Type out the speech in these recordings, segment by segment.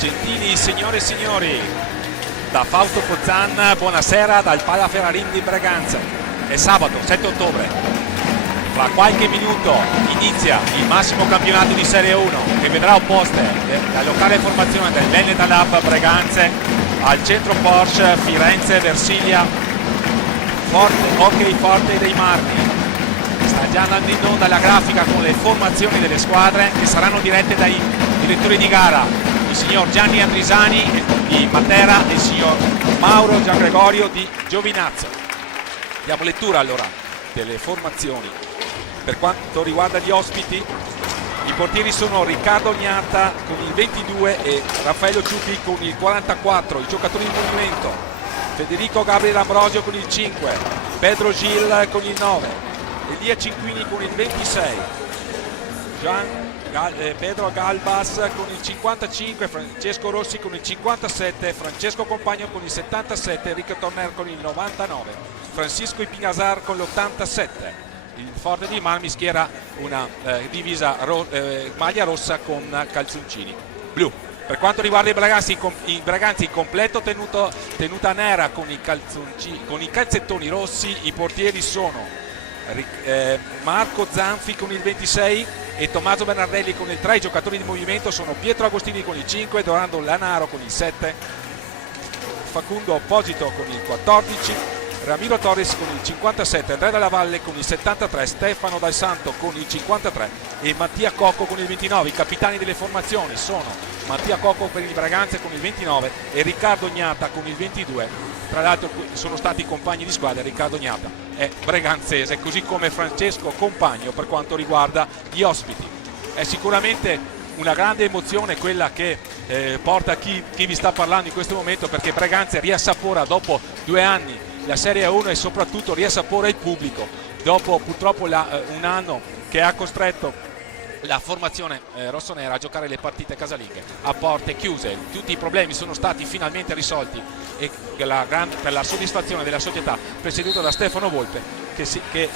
Gentili signore e signori, da Fausto Pozzan, buonasera dal Pala Ferrarin di Braganza. È sabato 7 ottobre. Fra qualche minuto inizia il massimo campionato di Serie 1 che vedrà opposte la locale formazione del Veneta Lab Braganze al centro Porsche Firenze Versilia Hockey Forte dei Marmi. Sta già andando in onda la grafica con le formazioni delle squadre che saranno dirette dai direttori di gara, il signor Gianni Andrisani di Matera e il signor Mauro Giangregorio di Giovinazzo. Diamo lettura allora delle formazioni. Per quanto riguarda gli ospiti, i portieri sono Riccardo Ognata con il 22 e Raffaello Ciupi con il 44, i giocatori in movimento Federico Gabriele Ambrosio con il 5, Pedro Gil con il 9, Elia Cinquini con il 26, Pedro Galbas con il 55, Francesco Rossi con il 57, Francesco Compagno con il 77, Enrico Torner con il 99, Francisco Ipinazar con l'87. Il Forte di Marmi schiera una divisa maglia rossa con calzoncini blu. Per quanto riguarda i Braganzi in completo tenuta nera con i calzettoni rossi, i portieri sono Marco Zanfi con il 26 e Tommaso Bernardelli con il 3. I giocatori di movimento sono Pietro Agostini con il 5, Dorando Lanaro con il 7, Facundo Opposito con il 14, Ramiro Torres con il 57, Andrea Dalla Valle con il 73, Stefano Dal Santo con il 53 e Mattia Cocco con il 29. I capitani delle formazioni sono Mattia Cocco per il Braganza con il 29 e Riccardo Ognata con il 22. Tra l'altro sono stati compagni di squadra. Riccardo Ognata è braganzese, così come Francesco Compagno per quanto riguarda gli ospiti. È sicuramente una grande emozione quella che porta chi vi sta parlando in questo momento, perché Braganza riassapora dopo 2 anni la Serie 1 e soprattutto riassapora il pubblico dopo purtroppo un anno che ha costretto la formazione rossonera a giocare le partite casalinghe a porte chiuse. Tutti i problemi sono stati finalmente risolti e per la soddisfazione della società presieduta da Stefano Volpe che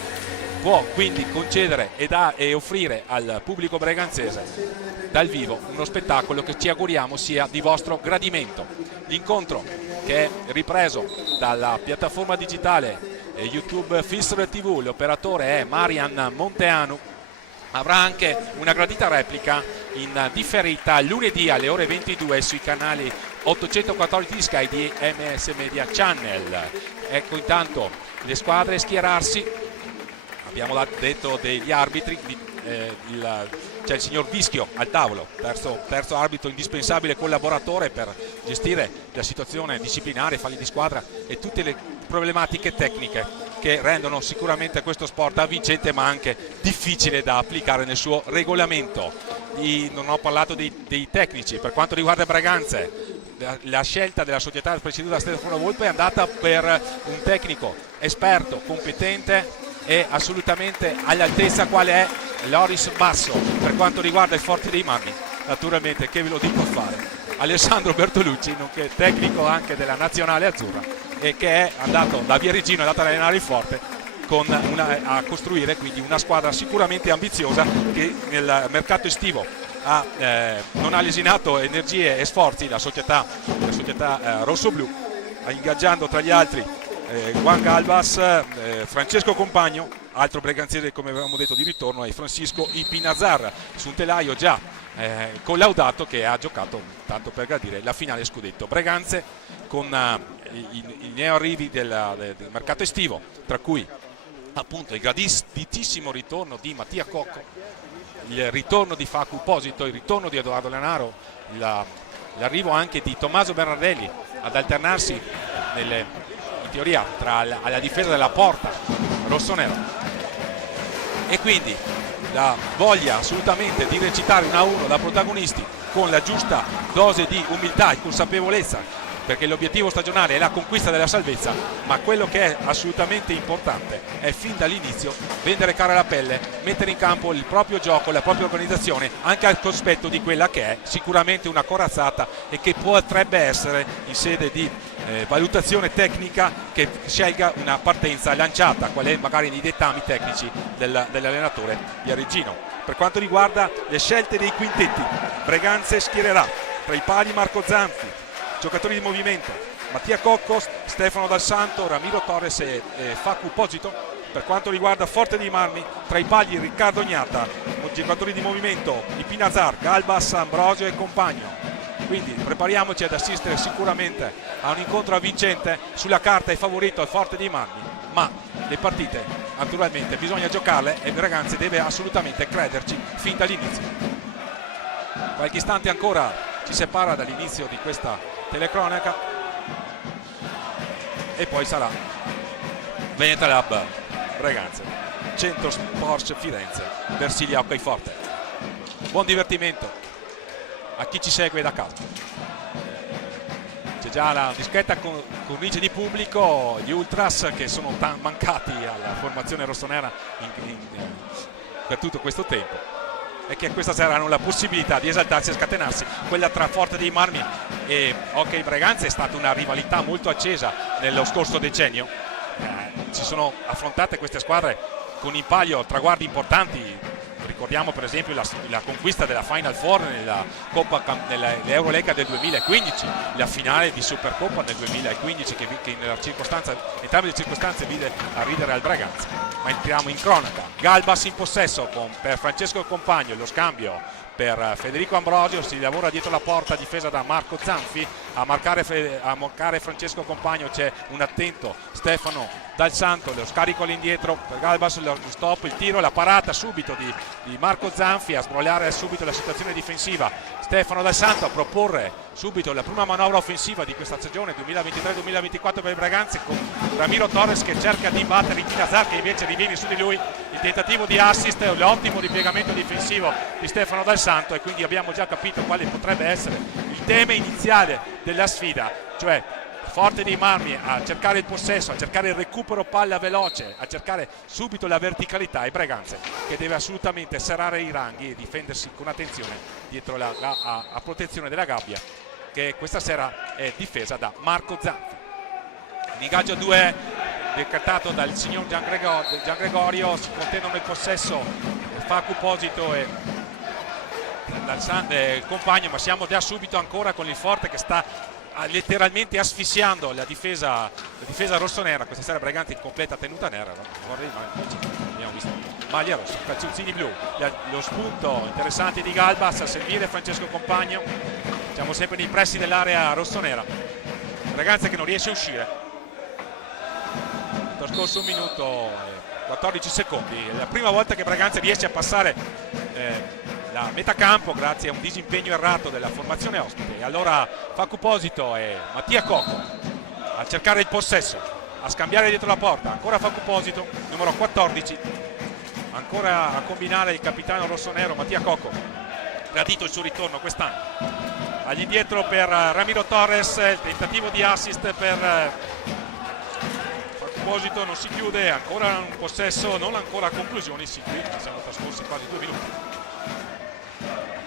può quindi concedere e offrire al pubblico braganzese dal vivo uno spettacolo che ci auguriamo sia di vostro gradimento. L'incontro, che è ripreso dalla piattaforma digitale YouTube Fissore TV, l'operatore è Marian Monteanu, avrà anche una gradita replica in differita lunedì alle ore 22 sui canali 814 di Sky di MS Media Channel. Ecco intanto le squadre schierarsi. Abbiamo detto degli arbitri, c'è il signor Vischio al tavolo, terzo arbitro indispensabile collaboratore per gestire la situazione disciplinare, falli di squadra e tutte le problematiche tecniche che rendono sicuramente questo sport avvincente ma anche difficile da applicare nel suo regolamento. Non ho parlato dei tecnici. Per quanto riguarda Braganze, la scelta della società presieduta da Stefano Volpe è andata per un tecnico esperto, competente e assolutamente all'altezza quale è Loris Basso. Per quanto riguarda il Forte dei Marmi, naturalmente che ve lo dico a fare, Alessandro Bertolucci, nonché tecnico anche della nazionale azzurra e che è andato da Viareggino, è andato ad allenare il Forte a costruire quindi una squadra sicuramente ambiziosa che nel mercato estivo non ha lesinato energie e sforzi la società rossoblu, ingaggiando tra gli altri Juan Galbas, Francesco Compagno, altro braganzese come avevamo detto di ritorno, e Francisco Ipinazar su un telaio già collaudato che ha giocato, tanto per gradire, la finale scudetto. Braganze con i neoarrivi del mercato estivo, tra cui appunto il graditissimo ritorno di Mattia Cocco, il ritorno di Facu Posito, il ritorno di Edoardo Lanaro, l'arrivo anche di Tommaso Bernardelli ad alternarsi in teoria alla difesa della porta rossonera, e quindi la voglia assolutamente di recitare 1-1 da protagonisti con la giusta dose di umiltà e consapevolezza, perché l'obiettivo stagionale è la conquista della salvezza, ma quello che è assolutamente importante è fin dall'inizio vendere cara la pelle, mettere in campo il proprio gioco, la propria organizzazione, anche al cospetto di quella che è sicuramente una corazzata e che potrebbe essere in sede di valutazione tecnica che scelga una partenza lanciata, qual è magari nei dettami tecnici dell'allenatore Viareggino. Per quanto riguarda le scelte dei quintetti, Braganze schiererà tra i pali Marco Zanfi, giocatori di movimento Mattia Cocco, Stefano Dal Santo, Ramiro Torres e Facu Posito. Per quanto riguarda Forte dei Marmi, tra i pali Riccardo Gnata, giocatori di movimento di Pinazar, Galbas, Ambrosio e compagno. Quindi prepariamoci ad assistere sicuramente a un incontro avvincente. Sulla carta è favorito il Forte dei Marmi, ma le partite naturalmente bisogna giocarle e ragazzi deve assolutamente crederci fin dall'inizio. Qualche istante ancora ci separa dall'inizio di questa telecronaca e poi sarà Veneta Lab Breganze, Centro Porsche Firenze, Versilia Hockey Forte. Buon divertimento a chi ci segue da casa. C'è già la discreta cornice di pubblico, gli ultras che sono mancati alla formazione rossonera per tutto questo tempo e che questa sera hanno la possibilità di esaltarsi e scatenarsi. Quella tra Forte dei Marmi e Hockey Breganze è stata una rivalità molto accesa nello scorso decennio. Si sono affrontate queste squadre con in palio traguardi importanti. Ricordiamo per esempio la conquista della Final Four nell'Eurolega del 2015, la finale di Supercoppa nel 2015 che in entrambe le circostanze vide arridere al Breganze. Ma entriamo in cronaca. Galbas in possesso per Francesco Compagno, lo scambio per Federico Ambrosio, si lavora dietro la porta, difesa da Marco Zanfi. A marcare Francesco Compagno c'è un attento Stefano Dal Santo, lo scarico all'indietro per Galbas, lo stop, il tiro, la parata subito di Marco Zanfi a sbrogliare subito la situazione difensiva. Stefano Dal Santo a proporre subito la prima manovra offensiva di questa stagione 2023-2024 per il Breganze, con Ramiro Torres che cerca di battere il Pinazar che invece riviene su di lui. Il tentativo di assist, l'ottimo ripiegamento difensivo di Stefano Dal Santo, e quindi abbiamo già capito quale potrebbe essere il tema iniziale della sfida, cioè Forte dei Marmi a cercare il possesso, a cercare il recupero palla veloce, a cercare subito la verticalità, e Breganze che deve assolutamente serrare i ranghi e difendersi con attenzione dietro a protezione della gabbia, che questa sera è difesa da Marco Zanfi. L'ingaggio 2 decretato dal signor Gian Gregorio, si contendono il possesso Facu Posito e il compagno, ma siamo già subito ancora con il Forte che sta letteralmente asfissiando la difesa rossonera. Questa sera Breganze in completa tenuta nera, abbiamo visto maglia rossa, calzoncini blu, lo spunto interessante di Galbas a servire Francesco Compagno. Siamo sempre nei pressi dell'area rossonera, Breganze che non riesce a uscire. Trascorso un minuto e 14 secondi, è la prima volta che Breganze riesce a passare la metà campo grazie a un disimpegno errato della formazione ospite. E allora Facu Posito e Mattia Cocco a cercare il possesso, a scambiare dietro la porta. Ancora Facu Posito, numero 14, ancora a combinare il capitano rossonero Mattia Cocco, gradito il suo ritorno quest'anno. All'indietro per Ramiro Torres, il tentativo di assist per Facu Posito non si chiude, ancora un possesso, non ancora a conclusioni, sì, qui siamo trascorsi quasi 2 minuti.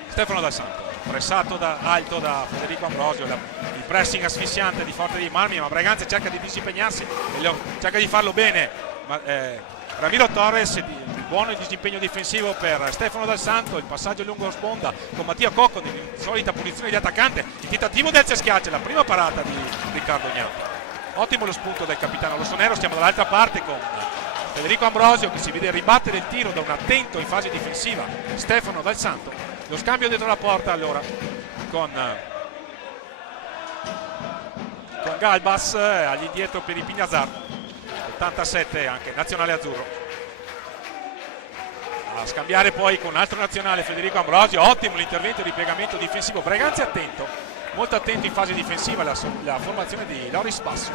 Stefano Dal Santo, pressato alto da Federico Ambrosio, il pressing asfissiante di Forte dei Marmi, ma Breganze cerca di disimpegnarsi e cerca di farlo bene. Ramiro Torres, il buono disimpegno difensivo per Stefano Dal Santo, il passaggio lungo sponda con Mattia Cocco di solita posizione di attaccante, il tentativo del schiaccia, la prima parata di Riccardo Gnati. Ottimo lo spunto del capitano rossonero. Stiamo dall'altra parte con Federico Ambrosio che si vede ribattere il tiro da un attento in fase difensiva Stefano Dal Santo. Lo scambio dietro la porta allora con Galbas, all'indietro per i Pinazar, 87 anche nazionale azzurro. A scambiare poi con altro nazionale Federico Ambrosio. Ottimo l'intervento di piegamento difensivo. Breganze attento, molto attento in fase difensiva la formazione di Loris Basso,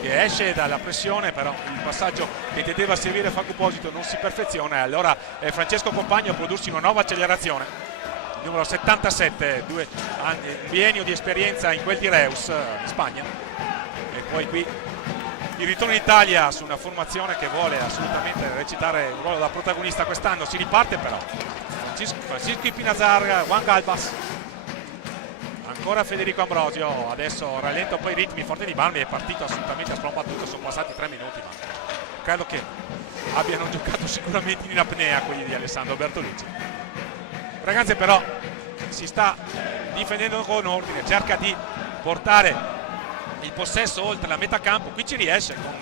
che esce dalla pressione, però il passaggio che intendeva servire Facu Posito non si perfeziona, e allora Francesco Compagno a prodursi una nuova accelerazione. Numero 77, 2 anni, un biennio di esperienza in quel di Reus in Spagna, e poi qui il ritorno in Italia su una formazione che vuole assolutamente recitare un ruolo da protagonista quest'anno. Si riparte però Francisco Pinazar, Juan Galbas, ancora Federico Ambrosio. Adesso rallenta un po' i ritmi. Forte dei Marmi è partito assolutamente a sprombattuto, sono passati 3 minuti, ma credo che abbiano giocato sicuramente in apnea quelli di Alessandro Bertolucci. Ragazzi, però si sta difendendo con ordine, cerca di portare il possesso oltre la metà campo, qui ci riesce con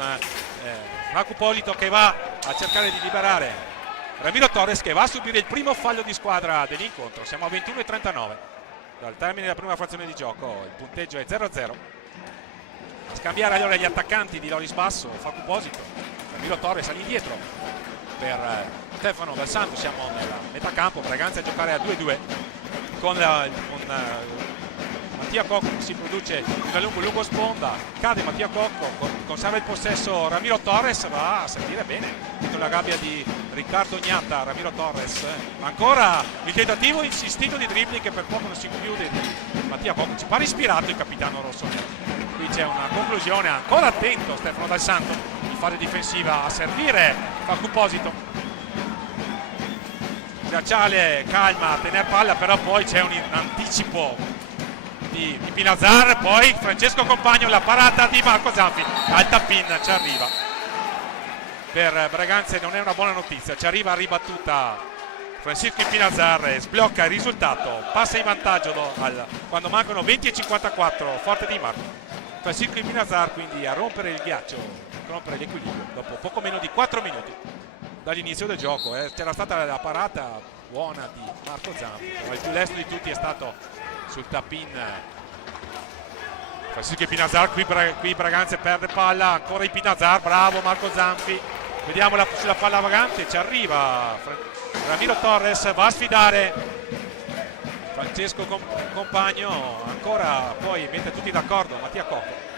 Facu Posito che va a cercare di liberare Ramiro Torres, che va a subire il primo fallo di squadra dell'incontro. Siamo a 21:39 dal termine della prima frazione di gioco, il punteggio è 0-0. A scambiare allora gli attaccanti di Loris Basso, Facu Posito, Ramiro Torres all'indietro per Stefano Dal Santo. Siamo nella metà campo, Braganza a giocare a 2-2 con Mattia Cocco, che si produce una lungo sponda, cade Mattia Cocco, conserva il possesso Ramiro Torres, va a servire bene dentro la gabbia di Riccardo Gnatta. Ramiro Torres, ancora il tentativo insistito di dribbling che per poco non si chiude di Mattia Cocco, ci pare ispirato il capitano rossonero. Qui c'è una conclusione, ancora attento Stefano Dal Santo in fase difensiva a servire Facu Posito. Giacciale calma a tenere palla, però poi c'è un anticipo di Pinazar, poi Francesco Compagno, la parata di Marco Zanfi, alta pin, ci arriva. Per Braganza non è una buona notizia, ci arriva a ribattuta Francisco Pinazar e sblocca il risultato, passa in vantaggio quando mancano 20:54, Forte dei Marmi. Francisco Pinazar quindi a rompere il ghiaccio, a rompere l'equilibrio dopo poco meno di 4 minuti dall'inizio del gioco. C'era stata la parata buona di Marco Zanfi, ma il più lesto di tutti è stato sul tap-in Francisco Pinazar. Qui Braganza perde palla, ancora il Pinazar, bravo Marco Zanfi, vediamo sulla palla vagante, ci arriva Ramiro Torres, va a sfidare Francesco Compagno, ancora poi mette tutti d'accordo Mattia Cocco.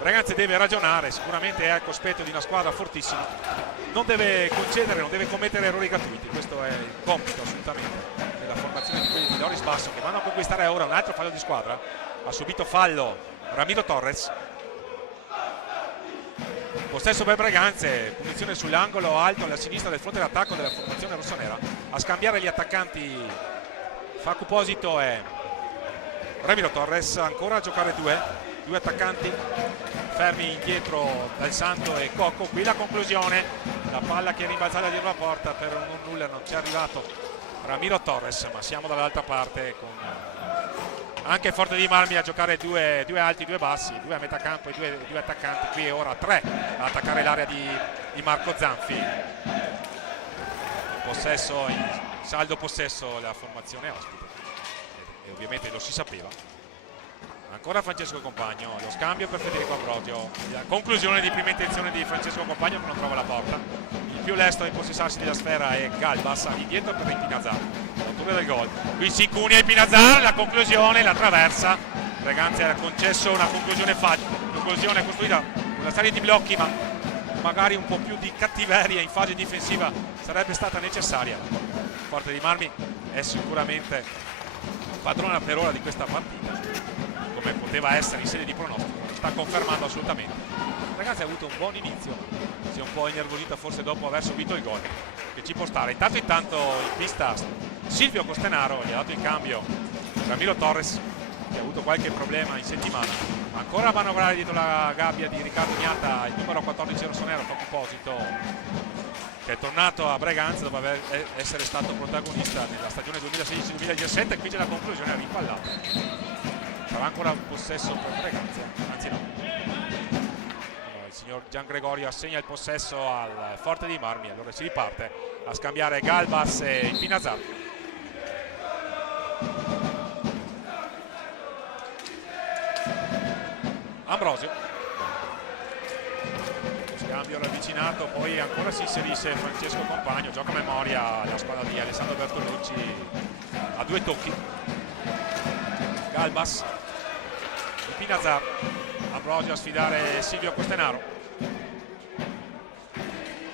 Braganza deve ragionare, sicuramente è al cospetto di una squadra fortissima, non deve concedere, non deve commettere errori gratuiti, questo è il compito assolutamente della formazione di quelli di Loris Basso, che vanno a conquistare ora un altro fallo di squadra. Ha subito fallo Ramiro Torres, possesso per Braganze, punizione sull'angolo alto alla sinistra del fronte d'attacco della formazione rossonera. A scambiare gli attaccanti Facu Posito e Ramiro Torres, ancora a giocare due attaccanti fermi indietro Dal Santo e Cocco. Qui la conclusione, la palla che è rimbalzata dietro la porta, per un nulla non ci è arrivato Ramiro Torres, ma siamo dall'altra parte con anche Forte dei Marmi a giocare due alti, due bassi, due a metà campo e due attaccanti. Qui è ora 3 a attaccare l'area di Marco Zanfi. Possesso, saldo possesso la formazione ospite e ovviamente lo si sapeva. Ancora Francesco Compagno, lo scambio per Federico Ambrosio, la conclusione di prima intenzione di Francesco Compagno che non trova la porta. Il più lesto a impossessarsi della sfera è Galbas, indietro per il Pinazar, l'autore del gol. Qui si incunia il Pinazar, la conclusione, la traversa. Braganza ha concesso una conclusione facile, conclusione costruita una serie di blocchi, ma magari un po' più di cattiveria in fase difensiva sarebbe stata necessaria. Forte dei Marmi è sicuramente padrona per ora di questa partita, come poteva essere in sede di pronostico, sta confermando assolutamente. Ragazzi, ha avuto un buon inizio, si è un po' innervosita forse dopo aver subito il gol, che ci può stare. Intanto in pista Silvio Costenaro, gli ha dato in cambio Ramiro Torres, che ha avuto qualche problema in settimana. Ancora a manovrare dietro la gabbia di Riccardo Gnatta il numero 14 rossonero, Facu Posito, che è tornato a Braganza dopo essere stato protagonista nella stagione 2016-2017. Qui c'è la conclusione rimpallata. Sarà ancora un possesso per Braganza, anzi no. Il signor Gian Gregorio assegna il possesso al Forte dei Marmi, allora si riparte a scambiare Galbas e il Pinazar. Ambrosio, scambio ravvicinato, poi ancora si inserisce Francesco Compagno, gioca a memoria la squadra di Alessandro Bertolucci a 2 tocchi. Galbas, il Pinazar, Ambrosio a sfidare Silvio Costenaro.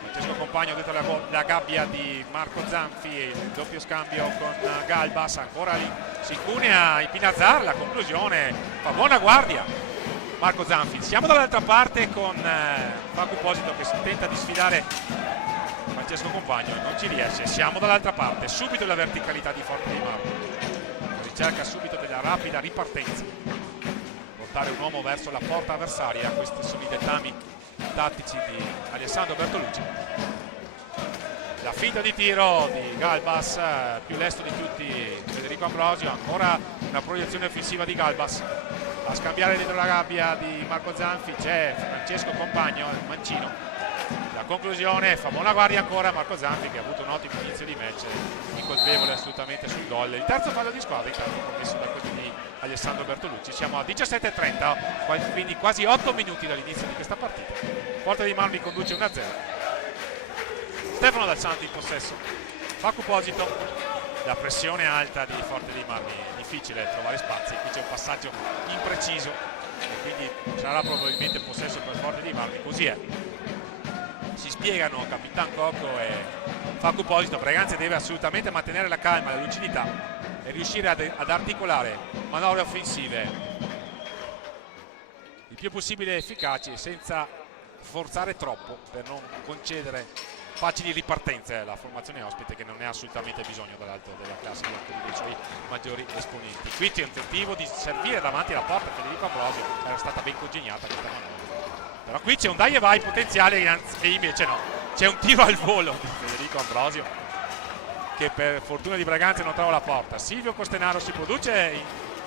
Francesco Compagno dentro la gabbia di Marco Zanfi, il doppio scambio con Galbas, ancora lì si incunia il Pinazar, la conclusione fa buona guardia Marco Zanfi. Siamo dall'altra parte con Facu Posito che tenta di sfidare Francesco Compagno, non ci riesce. Siamo dall'altra parte, subito la verticalità di Forte dei Marmi, ricerca subito della rapida ripartenza, portare un uomo verso la porta avversaria. Questi sono i dettami tattici di Alessandro Bertolucci. La finta di tiro di Galbas, più lesto di tutti Federico Ambrosio. Ancora una proiezione offensiva di Galbas, a scambiare dentro la gabbia di Marco Zanfi c'è Francesco Compagno, il mancino. La conclusione fa buona guardia ancora Marco Zanfi, che ha avuto un ottimo inizio di match, incolpevole assolutamente sul gol. Il terzo fallo di squadra intanto commesso da quelli di Alessandro Bertolucci. Siamo a 17:30, quindi quasi 8 minuti dall'inizio di questa partita. Forte dei Marmi conduce 1-0. Stefano Dal Santo in possesso, Facu Posito, la pressione alta di Forte dei Marmi, difficile trovare spazi, qui c'è un passaggio impreciso e quindi sarà probabilmente possesso per Forte dei Marmi. Così è, si spiegano Capitan Cocco e Facu Posito. Breganze deve assolutamente mantenere la calma, la lucidità e riuscire ad articolare manovre offensive il più possibile efficaci senza forzare troppo, per non concedere facili ripartenze alla formazione ospite, che non ne ha assolutamente bisogno dall'alto della classe di alcuni dei suoi maggiori esponenti. Qui c'è un tentativo di servire davanti alla porta Federico Ambrosio, era stata ben congegnata questa manovra, però qui c'è un dai e vai potenziale e invece no, c'è un tiro al volo di Federico Ambrosio che per fortuna di Breganze non trova la porta. Silvio Costenaro si produce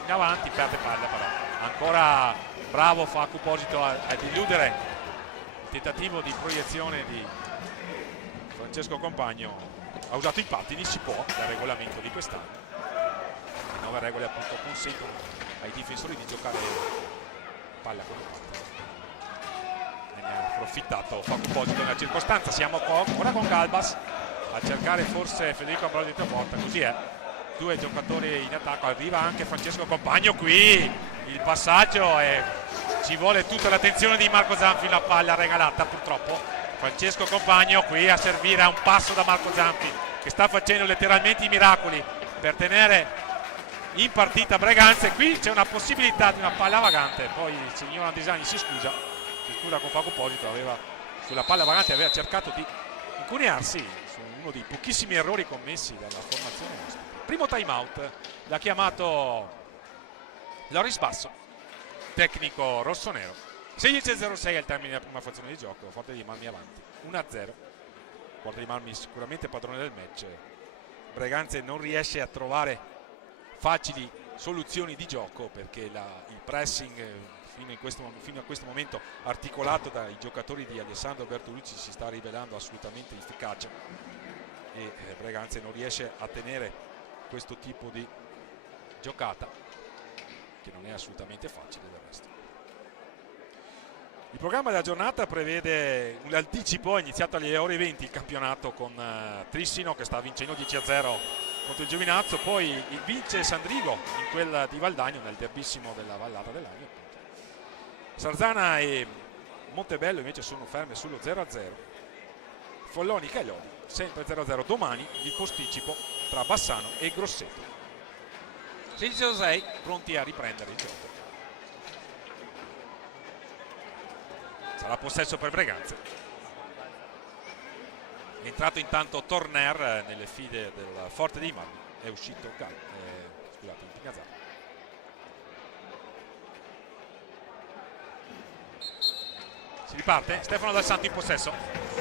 in avanti, perde palla però ancora bravo Facu Posito ad illudere il tentativo di proiezione di Francesco Compagno. Ha usato i pattini, si può, dal regolamento di quest'anno. Le nuove regole appunto consentono ai difensori di giocare palla con il pattino. E ne ha approfittato Facu Posito nella circostanza. Siamo ora con Galbas a cercare forse Federico Ambrosio dentro porta, così è. Due giocatori in attacco, arriva anche Francesco Compagno, qui il passaggio e ci vuole tutta l'attenzione di Marco Zanfi, la palla regalata purtroppo. Francesco Compagno qui a servire a un passo da Marco Zanfi, che sta facendo letteralmente i miracoli per tenere in partita Breganze. Qui c'è una possibilità di una palla vagante, poi il signor Andesani si scusa con Facu Posito, sulla palla vagante aveva cercato di incunearsi su uno dei pochissimi errori commessi dalla formazione ospite. Primo time out l'ha chiamato Loris Basso, tecnico rossonero. 16:06 al termine della prima frazione di gioco, Forte dei Marmi avanti 1-0. Forte dei Marmi sicuramente padrone del match. Breganze non riesce a trovare facili soluzioni di gioco perché il pressing fino a questo momento articolato dai giocatori di Alessandro Bertolucci si sta rivelando assolutamente efficace e Breganze non riesce a tenere questo tipo di giocata, che non è assolutamente facile del resto. Il programma della giornata prevede un anticipo, è iniziato alle ore 20 il campionato con Trissino che sta vincendo 10-0 contro il Giovinazzo, poi vince Sandrigo in quella di Valdagno nel derbissimo della Vallata dell'Agno. Sarzana e Montebello invece sono ferme sullo 0-0. Folloni Caglioli sempre 0-0. Domani il posticipo tra Bassano e Grosseto. 16:06 pronti a riprendere il gioco. Sarà possesso per Breganze. È entrato intanto Torner nelle file del Forte dei Marmi, è uscito Pignazaro. Si riparte, Stefano Dal Santo in possesso,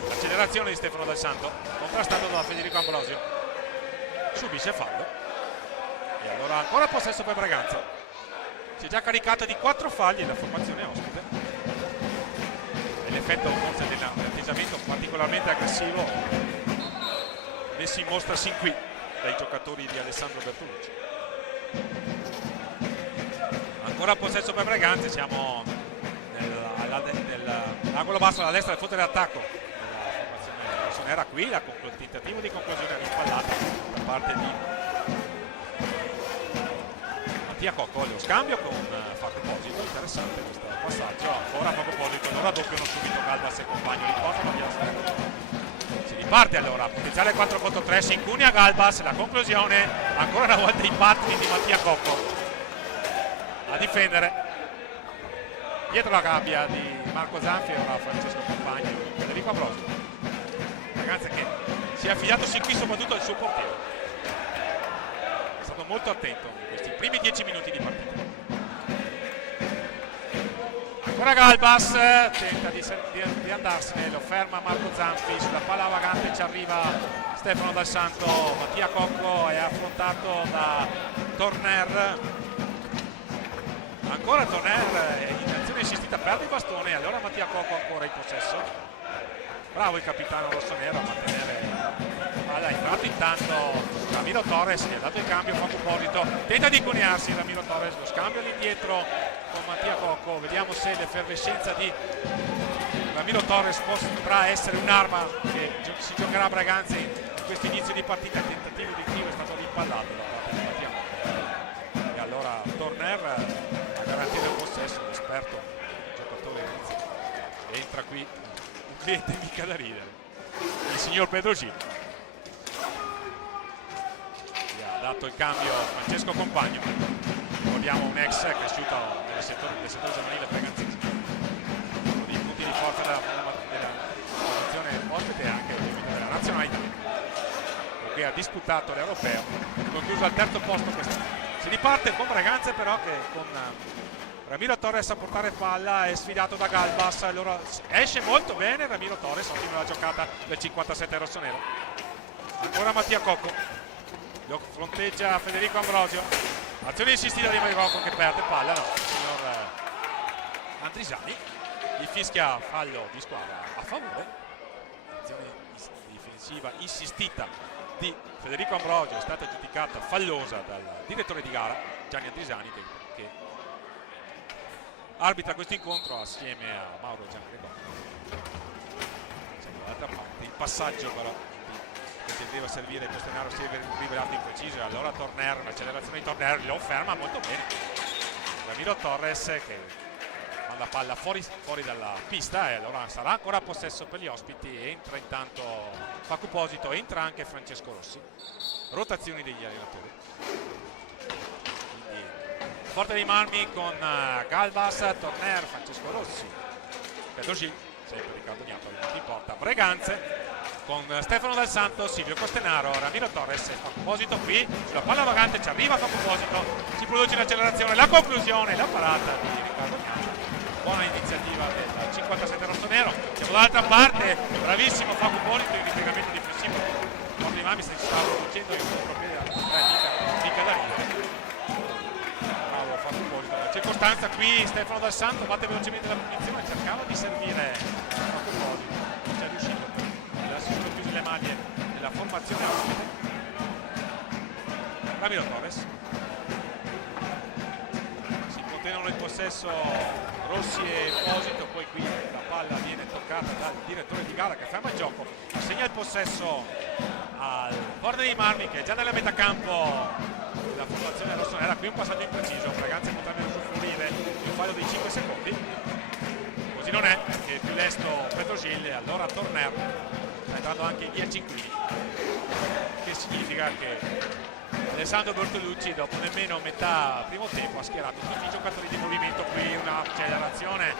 l'accelerazione di Stefano Dal Santo contrastato da Federico Ambrosio, subisce fallo e allora ancora possesso per Breganze. Si è già caricata di 4 falli la formazione ospite e l'effetto forse dell'atteggiamento particolarmente aggressivo messo in mostra sin qui dai giocatori di Alessandro Bertolucci. Ancora possesso per Breganze, siamo nell'angolo basso alla destra del fronte dell'attacco della formazione rossonera. Qui il tentativo di conclusione rimpallata da parte di Mattia Cocco, lo scambio con Facu Posito, interessante questo passaggio. Ancora Facu Posito, non raddoppiano subito Galbas e compagno, riportano via si riparte allora, potenziale 4 contro 3, si incunia Galbas, la conclusione ancora una volta i pattini di Mattia Cocco a difendere dietro la gabbia di Marco Zanfi. Ora Francesco Compagno, Federico Ambrosio, ragazzi che si è affidato sin qui soprattutto al suo portiere, è stato molto attento in questi primi 10 minuti di partita. Ancora Galbas tenta di di andarsene, lo ferma Marco Zanfi, sulla palla vagante ci arriva Stefano Dal Santo, Mattia Cocco è affrontato da Torner, ancora Torner in azione insistita, perde il bastone, allora Mattia Cocco ancora in possesso, bravo il capitano rossonero a mantenere palla, intanto Ramiro Torres gli ha dato il cambio, fa Cuposito, tenta di coniarsi Ramiro Torres, lo scambio all'indietro con Mattia Cocco, vediamo se l'effervescenza di Ramiro Torres potrà essere un'arma che si giocherà a Braganza in questo inizio di partita. Il tentativo di tiro è stato rimpallato da parte di Mattia Cocco e allora Torner a garantire il possesso, l'esperto giocatore entra qui un cliente mica da ridere, il signor Pedro Gil. Ha dato il cambio Francesco Compagno, ricordiamo un ex cresciuto nel settore giovanile preganzese, uno dei punti di forza della formazione ospite e anche della nazionalità, che ha disputato l'europeo, concluso al terzo posto quest'anno. Si riparte con Braganza però che con Ramiro Torres a portare palla è sfidato da Galbas, allora esce molto bene Ramiro Torres, ottima la giocata del 57 rossonero. Ancora Mattia Cocco, lo fronteggia Federico Ambrosio, azione insistita di Mairocco che perde palla, no, il signor Andrisani gli fischia fallo di squadra a favore, azione difensiva insistita di Federico Ambrosio è stata giudicata fallosa dal direttore di gara Gianni Andrisani che arbitra questo incontro assieme a Mauro Giangregori. Dall'altra parte il passaggio però che doveva servire Costanaro si è rivelato impreciso e allora Torner, un'accelerazione di Torner lo ferma molto bene Ramiro Torres che manda palla fuori dalla pista e allora sarà ancora possesso per gli ospiti, entra intanto Facuposito, entra anche Francesco Rossi, rotazioni degli allenatori, quindi Forte dei Marmi con Galvas, Torner, Francesco Rossi, Pedro Gil, sempre Riccardo Gnapoli, non ti importa, Breganze con Stefano Dal Santo, Silvio Costenaro, Ramiro Torres, Facuposito qui, sulla palla vagante ci arriva Facuposito, si produce un'accelerazione, la conclusione, la parata di Riccardo Gnapoli, buona iniziativa del 57 rossonero. Siamo dall'altra parte, bravissimo Facuposito in ripiegamento difensivo, Forte dei Marmi si stava producendo in contropiede mica da ridere. Bravo Facuposito, la circostanza qui Stefano Dal Santo batte velocemente la punizione, cercava di servire Facuposito, non c'è riuscito. Si sono chiuse le maglie della formazione ospite. Ramiro Torres, si contengono il possesso Rossi e Posito, poi qui la palla viene toccata dal direttore di gara che ferma il gioco, assegna il possesso al Forte dei Marmi che è già nella metà campo della formazione rossonera. Qui un passaggio impreciso, Braganza potrebbe usufruire di un fallo di 5 secondi, così non è perché è più lesto Pedro Gil e allora Torner sta entrando anche via Cinquini, che significa che Alessandro Bertolucci dopo nemmeno metà primo tempo ha schierato tutti i giocatori di movimento. Qui un'accelerazione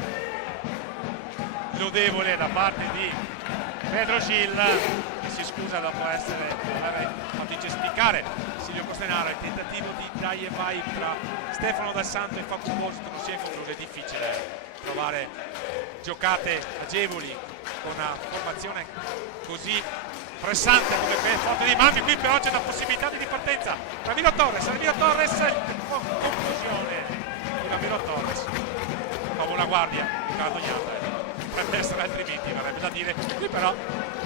lodevole da parte di Pedro Gil che si scusa dopo aver fatto incespicare Silvio Costenaro. Il tentativo di dai e vai tra Stefano Dal Santo e Facuposito non si è concluso, è difficile trovare giocate agevoli con una formazione così pressante come per Forte dei Marmi. Qui però c'è la possibilità di ripartenza. Ramiro Torres, conclusione di Ramiro Torres, come una guardia Riccardo Gnapoli, potrebbe essere altrimenti, verrebbe da dire. Qui però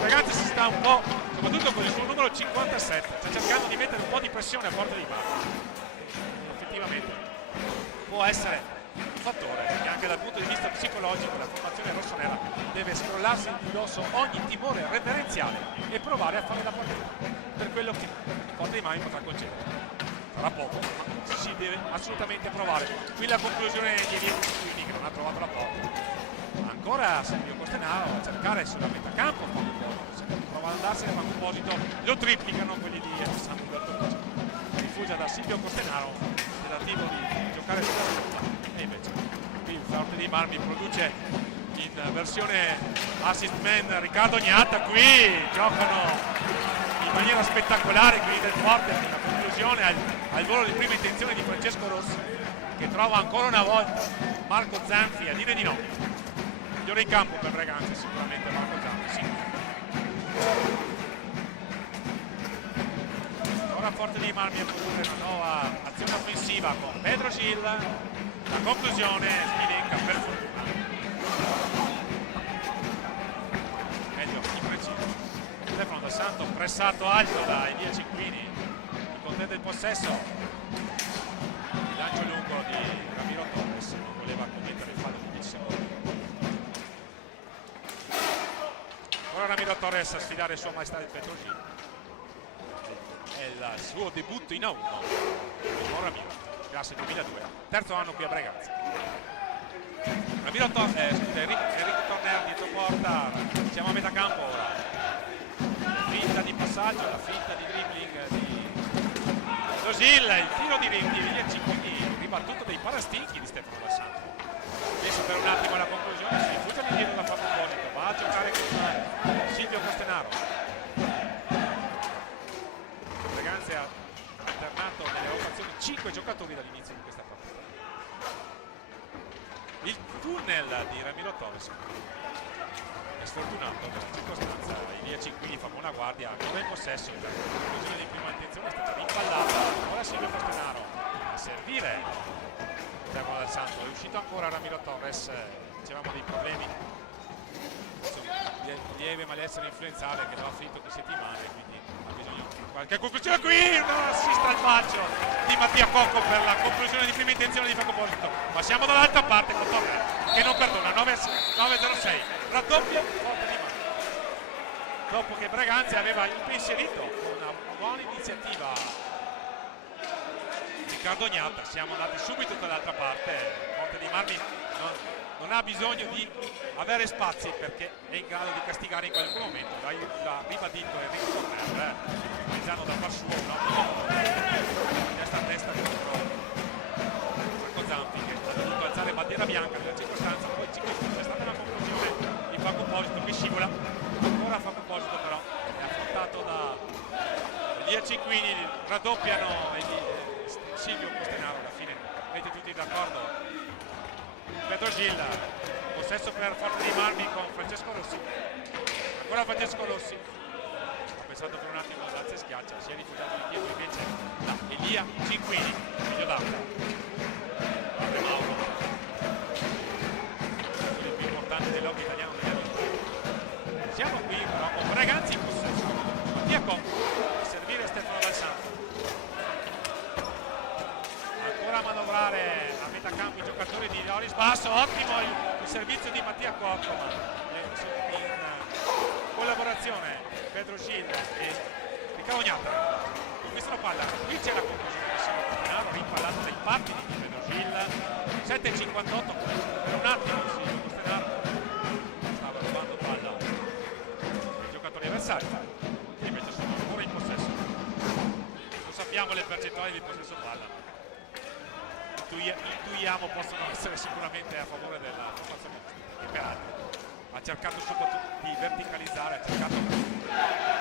ragazzi si sta un po', soprattutto con il suo numero 57, sta cercando di mettere un po' di pressione a Forte dei Marmi, effettivamente può essere un fattore che anche dal punto di vista psicologico la formazione rossonera deve scrollarsi di dosso ogni timore reverenziale e provare a fare la partita per quello che Forte dei Marmi potrà concedere. Sarà poco, ma si deve assolutamente provare. Qui la conclusione di Elio Quindi che non ha trovato la porta. Ancora Silvio Costenaro a cercare sulla metà campo, prova ad andarsene, ma a proposito lo triplicano quelli di Alessandro Bertolucci. Rifugia da Silvio Costenaro, tentativo di giocare sulla seconda. E invece qui il Forte dei Marmi produce in versione assist man Riccardo Gnatta. Qui giocano in maniera spettacolare qui del Forte, la conclusione al volo di prima intenzione di Francesco Rossi che trova ancora una volta Marco Zanfi a dire di no. Gli migliore in campo per Breganze sicuramente Marco Zampi, sì. Ora Forte dei Marmi a produrre una nuova azione offensiva con Pedro Gil, la conclusione Smilenka per fortuna, meglio impreciso. Stefano Dal Santo pressato alto da Elia Cecchini, il contento del possesso, il lancio lungo di Ramiro Torres, non voleva commettere il fallo di 10 secondi. Ora Ramiro Torres a sfidare Sua Maestà il Petrogil, è il suo debutto in A1 con Ramiro, classe 2002, terzo anno qui a Breganze. Ramiro Torres, Enrico Torner dietro porta, siamo a metà campo ora. Finta di passaggio, la finta di dribbling di Dosil, il tiro di Elia Cecchini ribattuto dei parastinchi di Stefano Dal Santo. Penso per un attimo alla conclusione, si rifugia indietro da Fabio Bonito, va a giocare con Silvio Costenaro. Breganze ha alternato nelle rotazioni 5 giocatori dall'inizio di questa partita. Il tunnel di Ramiro Torres è sfortunato per la circostanza, Elia Cecchini fa buona guardia, ancora in possesso, la conclusione di prima intenzione è stata rimpallata, ora Silvio Costenaro a servire Stefano Dal Santo, è uscito ancora Ramiro Torres, dicevamo dei problemi, insomma, lieve malessere influenzale che lo ha finito qui settimane, quindi ha bisogno di qualche conclusione. Qui un assist al bacio di Mattia Cocco per la conclusione di prima intenzione di Franco Polito, ma siamo dall'altra parte con Torres che non perdona, 9-0-6, raddoppio Forte di Marmi, dopo che Breganze aveva impensierito una buona iniziativa Riccardo Gnata. Siamo andati subito dall'altra parte, Forte di Marmi non ha bisogno di avere spazi perché è in grado di castigare in qualunque momento, l'ha ribadito Enrico Torner, utilizzando da far suo un ottimo testa a testa contro Marco Zampi che ha dovuto alzare bandiera bianca nella circostanza, poi c'è stata una conclusione di Franco Polito che scivola, ancora Franco Polito però è affrontato da Elia Cecchini, raddoppiano Silvio Costenaro, alla fine avete tutti d'accordo. Pedro Gil, possesso per Forte dei Marmi con Francesco Rossi, ancora Francesco Rossi, ha pensato per un attimo all'alza e schiaccia, si è rifugiato di dietro invece da Elia Cecchini, figlio d'Afra, padre Mauro, il più importante dell'hockey italiano degli anni. Siamo qui però con Breganze in possesso, Mattia Cocco a servire Stefano Dal Santo, ancora a manovrare a metà campo i giocatori di Loris Basso, ottimo il servizio di Mattia Cocco, ma in collaborazione Pedro Gil e Riccardo Gnata conquistano palla. Qui c'è la conclusione di Silvio Costenaro, rimpallata dai parti di Pedro Gil, 7,58 per un attimo Silvio Costenaro stava rubando palla ai giocatori avversari che invece sono ancora in possesso. Non sappiamo le percentuali di possesso palla, intuiamo possono essere sicuramente a favore della formazione che peraltro ha cercato soprattutto di verticalizzare, ha cercato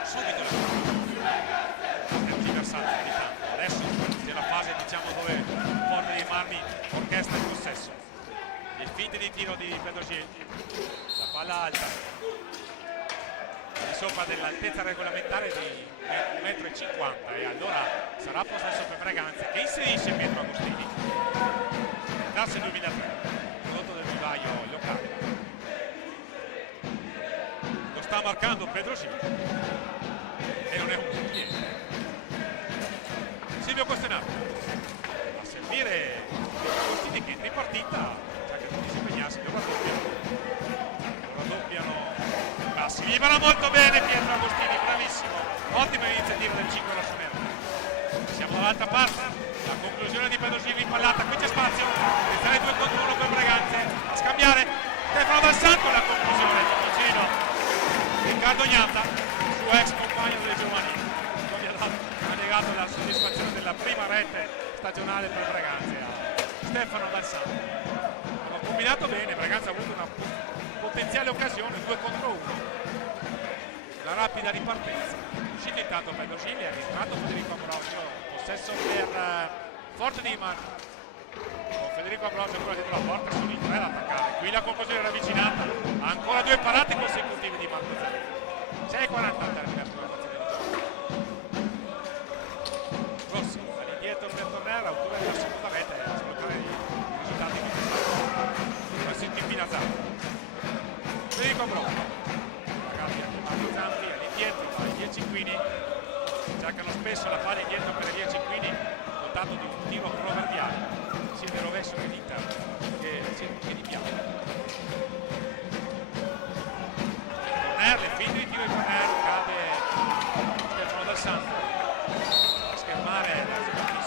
subito i versati di tanto. Adesso c'è la fase diciamo dove Forte dei Marmi orchestra il possesso, il finte di tiro di Pedro Gil, la palla alta di sopra dell'altezza regolamentare di 1,50 m e allora sarà possesso per Breganze che inserisce Pietro Agostini, classe 2003, prodotto del vivaio locale. Lo sta marcando Pedro Gil e non è un niente. Silvio Costenaro a servire Agostini che entra in partita, cerca di disimpegnarsi, lo raddoppiano Bassi, libera molto bene Pietro Agostini, bravissimo, ottima iniziativa del 5 rossonero. Siamo dall'altra parte, la conclusione di Pedro Gil impallata, qui c'è spazio, realizzare 2 contro 1 per Breganze, a scambiare Stefano Dal Santo, la conclusione di vicino Riccardo Gnata, suo ex compagno delle giovani, non gli ha negato la soddisfazione della prima rete stagionale per Breganze a Stefano Dal Santo. Hanno combinato bene, Breganze ha avuto una potenziale occasione, 2 contro 1, la rapida ripartenza, uscito intanto Pedro Gil, è ritratto Federico Ambrosio, possesso per Forte dei Marmi, con Federico Ambrosio ancora dietro la porta, sono in 3 ad attaccare. Qui la conclusione ravvicinata, ancora 2 parate consecutivi di Marco Zanfi. 6:40 al termine della prima fazione di gioco. Rossi all'indietro per tornare, autore della seconda rete, a sbloccare i risultati di questa Francisco Pinazzaro. Federico Ambrosio, la gabbia di Marco Zanfi, all'indietro ai 10 Quini, cercano spesso la palla indietro per Elia Cecchini, dotato di un tiro proverbiale, sia di rovescio che di interno, che di piano. Corner, le finte di tiro di corner, cade Stefano Dal Santo a schermare la seconda di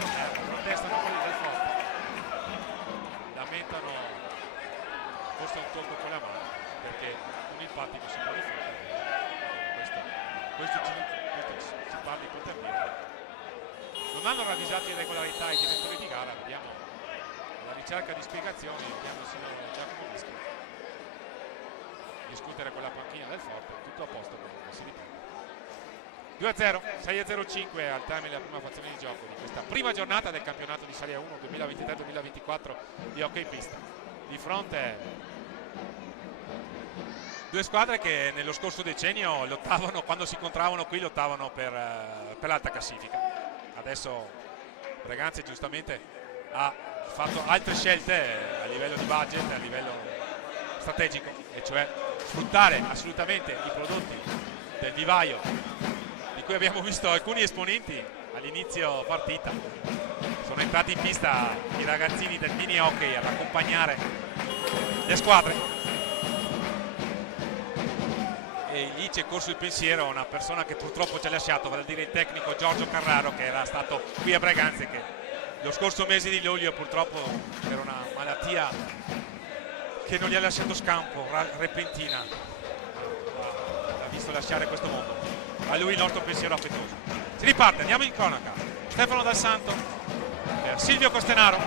corner, protestano quelli del Forte, lamentano forse un tocco con la mano, perché con il pattino si può difendere. Questo si parla di poter dire. Non hanno ravvisato irregolarità i direttori di gara, vediamo la ricerca di spiegazioni, vediamo il signor Giacomo Mischi discutere con la panchina del Forte, tutto a posto, non si ripete. 2-0, 6-0-5 al termine della prima fazione di gioco di questa prima giornata del campionato di Serie 1 2023-2024 di hockey pista. Di fronte due squadre che nello scorso decennio lottavano, quando si incontravano qui, lottavano per l'alta classifica. Adesso Breganze giustamente ha fatto altre scelte a livello di budget, a livello strategico, e cioè sfruttare assolutamente i prodotti del vivaio di cui abbiamo visto alcuni esponenti all'inizio partita. Sono entrati in pista i ragazzini del mini hockey ad accompagnare le squadre. E lì c'è corso il pensiero a una persona che purtroppo ci ha lasciato, vale a dire il tecnico Giorgio Carraro, che era stato qui a Breganze, che lo scorso mese di luglio purtroppo per una malattia che non gli ha lasciato scampo, repentina, ha visto lasciare questo mondo. A lui il nostro pensiero affettuoso. Si riparte, andiamo in cronaca. Stefano Dal Santo per Silvio Costenaro.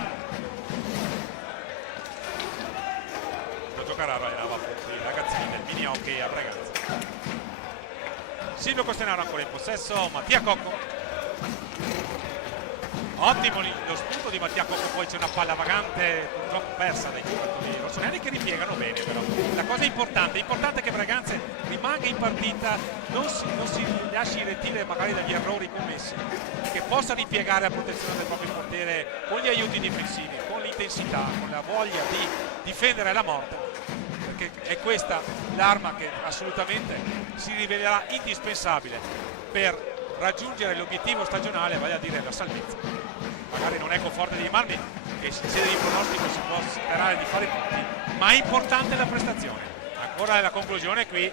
Giorgio Carraro allenava appunto i ragazzini del mini hockey a Breganze. Silvio Costenaro ancora in possesso, Mattia Cocco. Ottimo lo spunto di Mattia Cocco, poi c'è una palla vagante purtroppo persa dai giocatori rossoneri che ripiegano bene, però la cosa importante è che Breganze rimanga in partita, non si lasci retire magari dagli errori commessi, che possa ripiegare a protezione del proprio portiere con gli aiuti difensivi, con l'intensità, con la voglia di difendere la morte, perché è questa l'arma che assolutamente si rivelerà indispensabile per raggiungere l'obiettivo stagionale, vale a dire la salvezza. Magari non è con forte dei marmi che in sede di pronostico si può sperare di fare punti, ma è importante la prestazione. Ancora la conclusione qui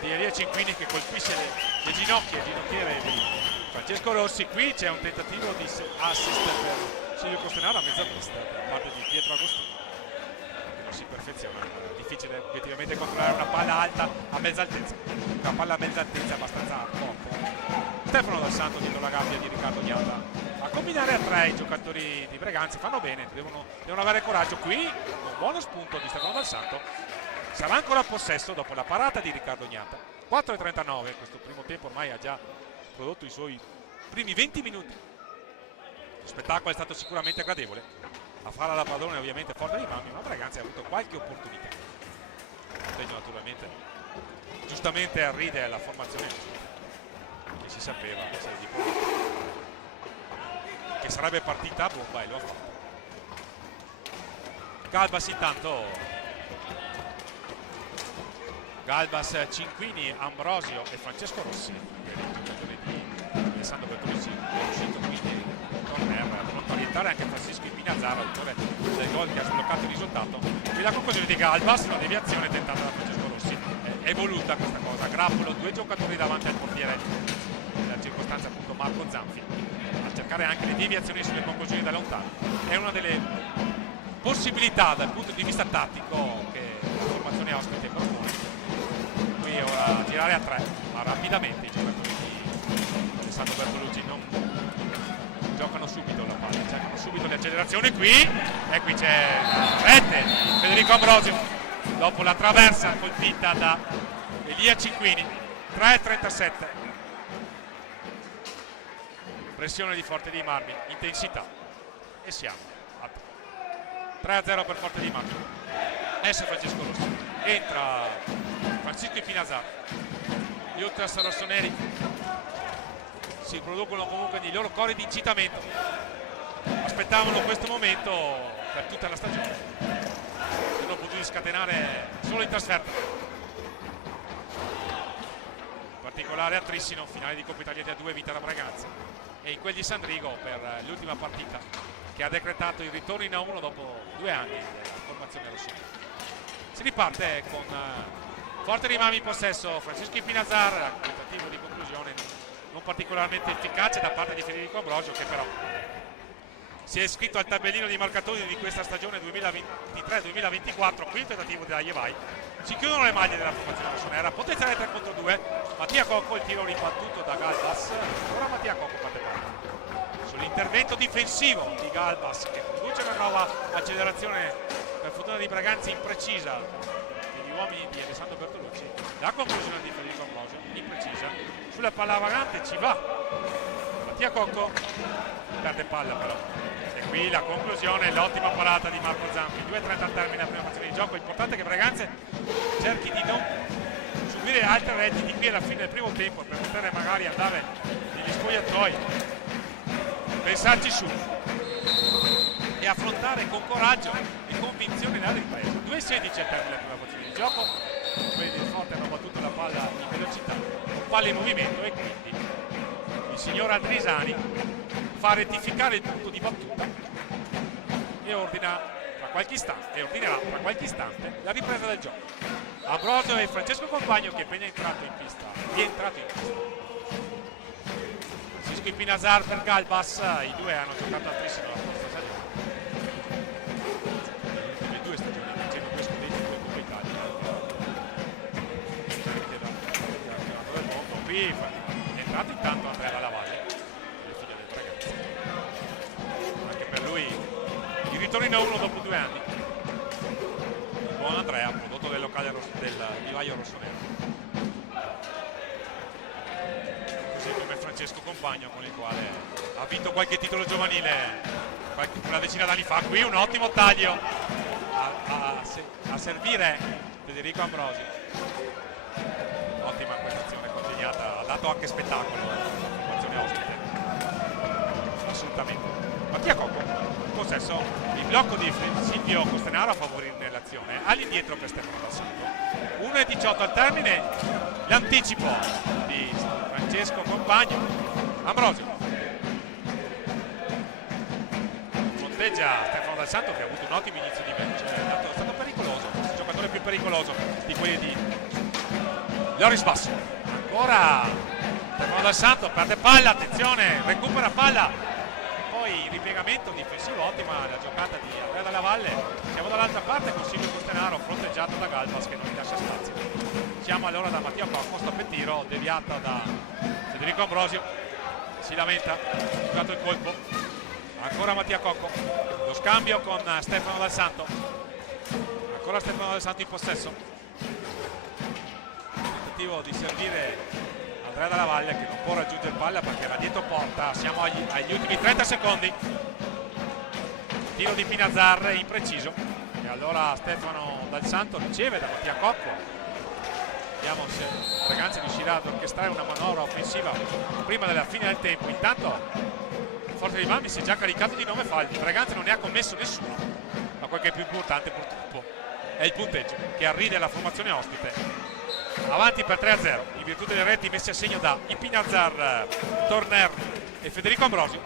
di Elia Cinquini che colpisce le ginocchiere di Francesco Rossi. Qui c'è un tentativo di assist per Silvio Costenaro a mezza pista da parte di Pietro Agostino, che non si perfeziona. È difficile obiettivamente controllare una palla alta a mezza altezza, una palla a mezza altezza abbastanza forte. Stefano Dal Santo dietro la gabbia di Riccardo Gnatta a combinare a 3 i giocatori di Breganze, fanno bene, devono avere coraggio. Qui un buono spunto di Stefano Dal Santo, sarà ancora a possesso dopo la parata di Riccardo Gnatta. 4:39, questo primo tempo ormai ha già prodotto i suoi primi 20 minuti. Lo spettacolo è stato sicuramente gradevole, a farla da padrone ovviamente forte di Mammi, ma Breganze ha avuto qualche opportunità. Steggio naturalmente giustamente arride alla formazione che si sapeva che sarebbe partita a bomba, e lo ha fatto. Galbas intanto, Galbas, Cinquini, Ambrosio e Francesco Rossi, per i giocatori di Alessandro Bertolucci, è uscito quindi corner, pronto a orientare anche Francisco Pinazzaro, autore del gol che ha sbloccato il risultato. Qui la conclusione di Galbas, una deviazione tentata da Francesco Rossi, è voluta questa cosa. Grappolo, 2 giocatori davanti al portiere, nella circostanza appunto Marco Zanfi, a cercare anche le deviazioni sulle conclusioni da lontano. È una delle possibilità dal punto di vista tattico che la formazione ospite propone. Qui ora girare a 3, ma rapidamente i giocatori di Alessandro Bertolucci non giocano subito la palla, cercano subito le accelerazioni qui, e qui c'è rete Federico Ambrosio dopo la traversa colpita da Elia Cinquini. 3:37, pressione di Forte dei Marmi, intensità, e siamo alta. 3-0 per Forte dei Marmi. Esce Francesco Rossi, entra Francisco Ipinazar. Gli ultras rossoneri si producono comunque nei loro cori di incitamento, aspettavano questo momento per tutta la stagione, sono potuti scatenare solo in trasferta. In particolare a Trissino, finale di Coppa Italia T2, vinta da Braganza, e in quel di Sandrigo per l'ultima partita che ha decretato il ritorno in A1 dopo 2 anni di formazione rossonera. Si riparte con Forte dei Marmi in possesso, Francisco Ipinazar, tentativo di conclusione non particolarmente efficace da parte di Federico Ambrosio, che però si è iscritto al tabellino di marcatori di questa stagione 2023-2024, quinto tentativo della Ievai. Si chiudono le maglie della formazione rossonera, potenziale 3 contro 2, Mattia Cocco, il tiro ribattuto da Galbas, ora Mattia Cocco parte parte. Sull'intervento difensivo di Galbas, che produce una nuova accelerazione per fortuna di Braganza imprecisa degli uomini di Alessandro Bertolucci, la conclusione di Federico Ambrosio imprecisa, sulla palla vagante ci va Mattia Cocco, perde palla però, e qui la conclusione, l'ottima parata di Marco Zampi. 2:30 al termine della prima frazione di gioco. L'importante è che Braganza cerchi di non subire altre reti di qui alla fine del primo tempo per poter magari andare negli spogliatoi, pensarci su e affrontare con coraggio e convinzione la ripresa. 2:16 al termine della prima frazione di gioco, quelli del Forte hanno battuto la palla in velocità, palla in movimento, e quindi il signor Adrisani fa rettificare il punto di battuta e ordinerà tra qualche istante la ripresa del gioco. Ambrosio e Francesco Compagno, che è appena entrato in pista, Francisco Ipinazar per Galbas. I due hanno giocato a Trissino la scorsa stagione, le 2 stagioni vincendo 2 scudetti, 2 Coppa Italia. Qui è entrato intanto Andrea Dalla Valle, il figlio del ragazzo, anche per lui il ritorno in A1 dopo 2 anni. Buon Andrea, prodotto del locale del vivaio rossonero, così come Francesco Compagno, con il quale ha vinto qualche titolo giovanile una decina d'anni fa. Qui un ottimo taglio a servire Federico Ambrosio, ottima prestazione congegnata, ha dato anche spettacolo alla formazione ospite, assolutamente. Mattia Cocco in possesso, il blocco di Silvio Costenaro a favorirne l'azione, all'indietro per Stefano Dal Santo. 1:18 al termine, l'anticipo di Francesco Compagno. Ambrosio fronteggia Stefano Dal Santo, che ha avuto un ottimo inizio di match, è stato pericoloso, il giocatore più pericoloso di quelli di Loris Basso. Ancora Stefano Dal Santo, perde palla, attenzione, recupera palla, poi il ripiegamento difensivo, ottima la giocata di Andrea Dalla Valle. Siamo dall'altra parte con Silvio Costenaro fronteggiato da Galbas, che non gli lascia spazio. Siamo allora da Mattia Cocco, stop e tiro deviata da Federico Ambrosio, si lamenta, ha giocato il colpo. Ancora Mattia Cocco, lo scambio con Stefano Dal Santo, ancora Stefano Dal Santo in possesso, tentativo di servire Andrea Dalla Valle, che non può raggiungere palla perché era dietro porta. Siamo agli ultimi 30 secondi, tiro di Pinazar impreciso, e allora Stefano Dal Santo riceve da Mattia Cocco. Vediamo se Braganza riuscirà ad orchestrare una manovra offensiva prima della fine del tempo. Intanto Forte dei Marmi si è già caricato di 9 falli, Braganza non ne ha commesso nessuno, ma quel che è più importante purtroppo è il punteggio che arriva alla formazione ospite, avanti per 3-0 in virtù delle reti messe a segno da Ipinazar, Torner e Federico Ambrosio.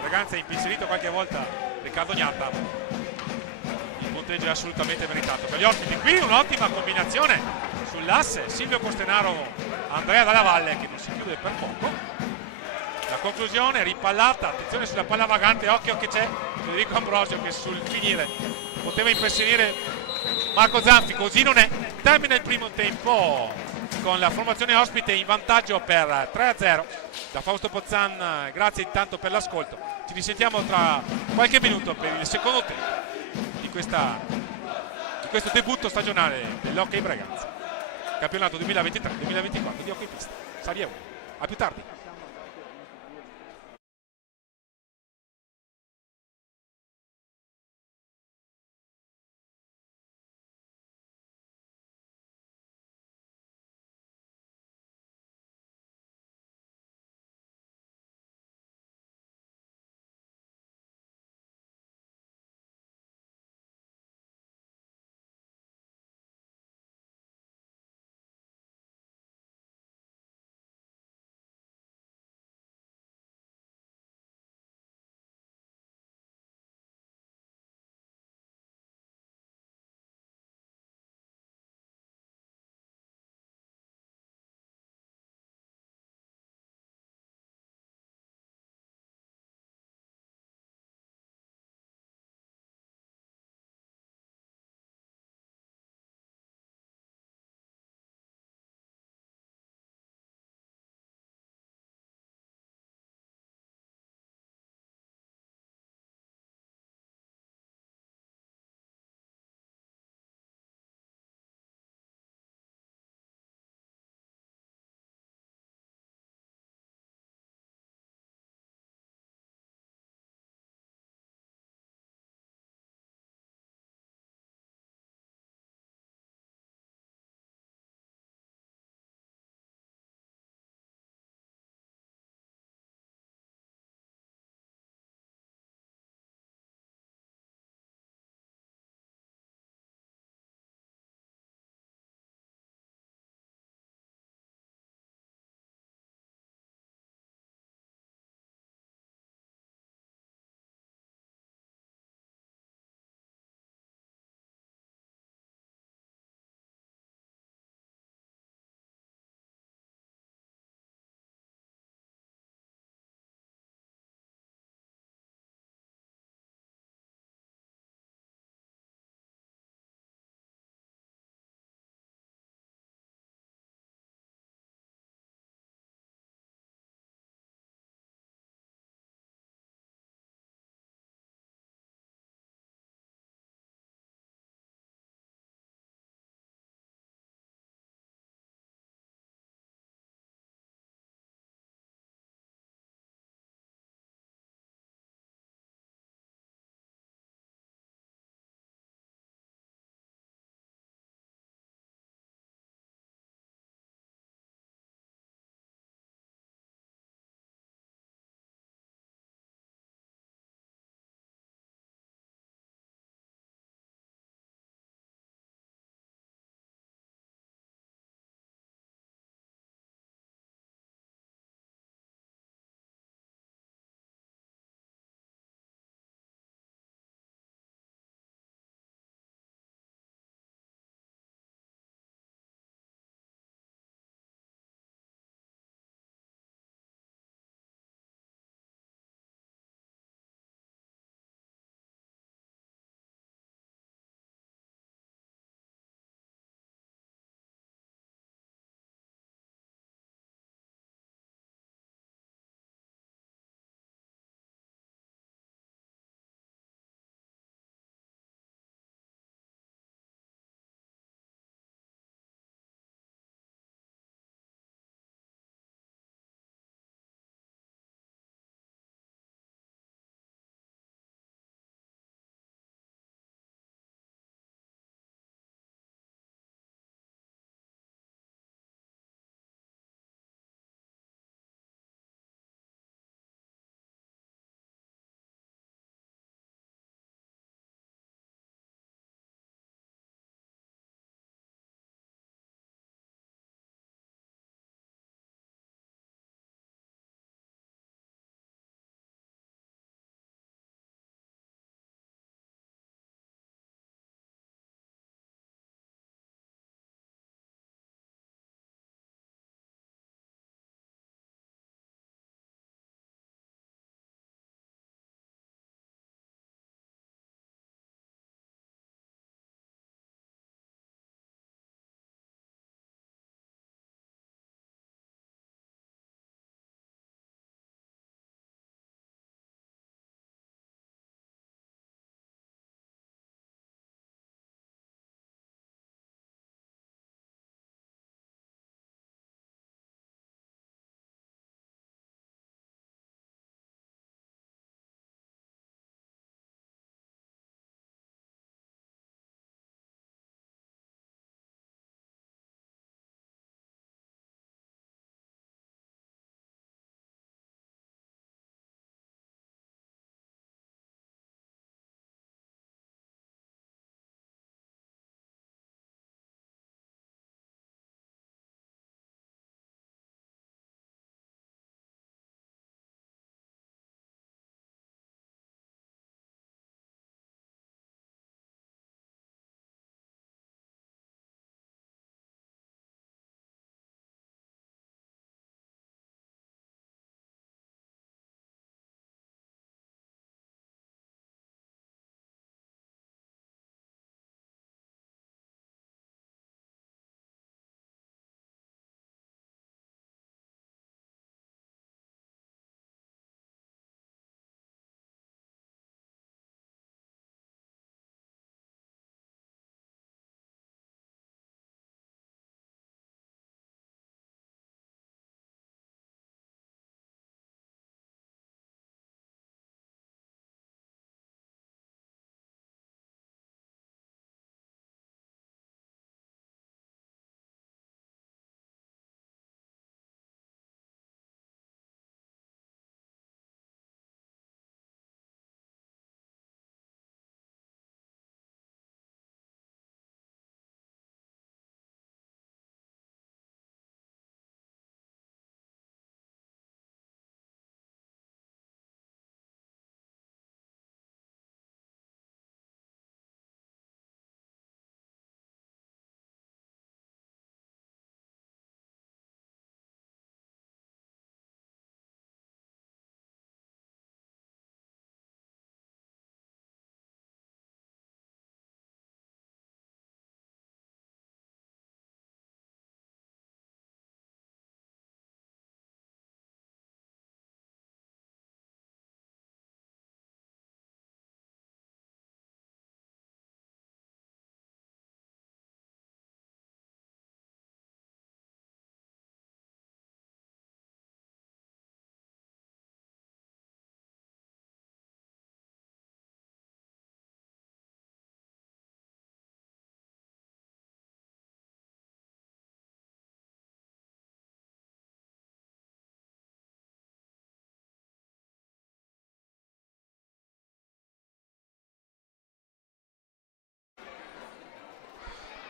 Braganza ha impensierito qualche volta Riccardo Gnatta, il punteggio è assolutamente meritato per gli ospiti. Qui un'ottima combinazione sull'asse Silvio Costenaro, Andrea Dalla Valle, che non si chiude per poco. La conclusione ripallata, attenzione sulla palla vagante, occhio che c'è Federico Ambrosio che sul finire poteva impressionare Marco Zanfi, così non è. Termina il primo tempo con la formazione ospite in vantaggio per 3-0. Da Fausto Pozzan, grazie intanto per l'ascolto, ci risentiamo tra qualche minuto per il secondo tempo di questo debutto stagionale dell'Hockey Braganza, campionato 2023-2024 di hockey pista Serie 1. A più tardi.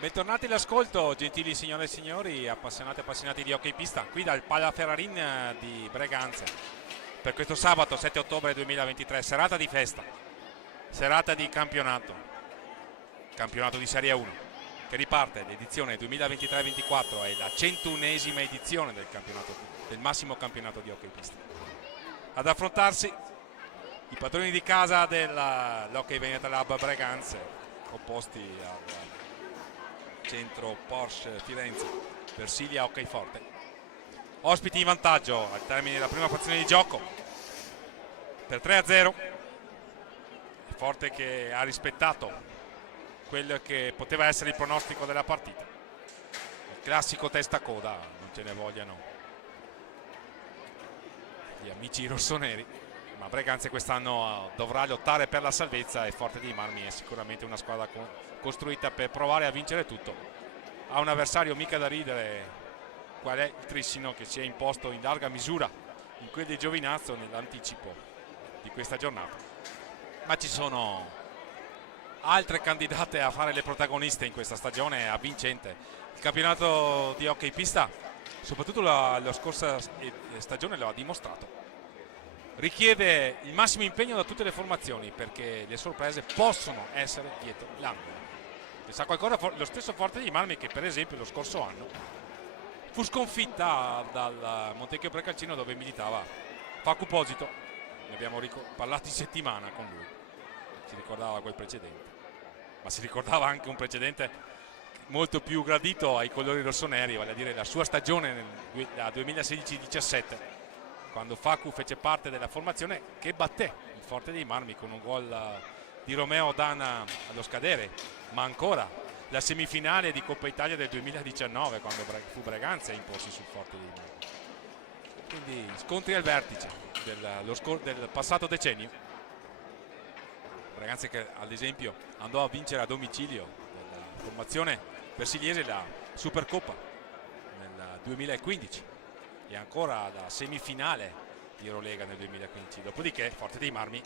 Bentornati all'ascolto, gentili signore e signori, appassionati e appassionati di hockey pista, qui dal Palaferrarin di Breganze, per questo sabato 7 ottobre 2023, serata di festa, serata di campionato di Serie 1, che riparte l'edizione 2023-24, è la 101esima edizione del massimo campionato di hockey pista. Ad affrontarsi i padroni di casa dell'Hockey Veneta Lab Breganze, opposti al centro Porsche Firenze, Versilia Hockey Forte. Ospiti in vantaggio al termine della prima frazione di gioco per 3-0. Forte che ha rispettato quello che poteva essere il pronostico della partita. Il classico testa coda, non ce ne vogliano gli amici rossoneri, ma Breganze quest'anno dovrà lottare per la salvezza e Forte dei Marmi è sicuramente una squadra costruita per provare a vincere tutto. Ha un avversario mica da ridere, qual è il Trissino, che si è imposto in larga misura in quel di Giovinazzo nell'anticipo di questa giornata, ma ci sono altre candidate a fare le protagoniste in questa stagione avvincente. Il campionato di hockey pista, soprattutto la scorsa stagione, lo ha dimostrato. Richiede il massimo impegno da tutte le formazioni, perché le sorprese possono essere dietro l'angolo. Ne sa qualcosa lo stesso Forte dei Marmi, che per esempio lo scorso anno fu sconfitta dal Montecchio Precalcino, dove militava Facu Posito. Ne abbiamo parlato in settimana con lui, si ricordava quel precedente, ma si ricordava anche un precedente molto più gradito ai colori rossoneri, vale a dire la sua stagione nel 2016-17, quando Facu fece parte della formazione che batté il Forte dei Marmi con un gol di Romeo Dana allo scadere, ma ancora la semifinale di Coppa Italia del 2019, quando fu Breganze a imporsi sul Forte dei Marmi. Quindi scontri al vertice del passato decennio. Breganze che ad esempio andò a vincere a domicilio della formazione versiliese la Supercoppa nel 2015 e ancora la semifinale di Eurolega nel 2015. Dopodiché Forte dei Marmi,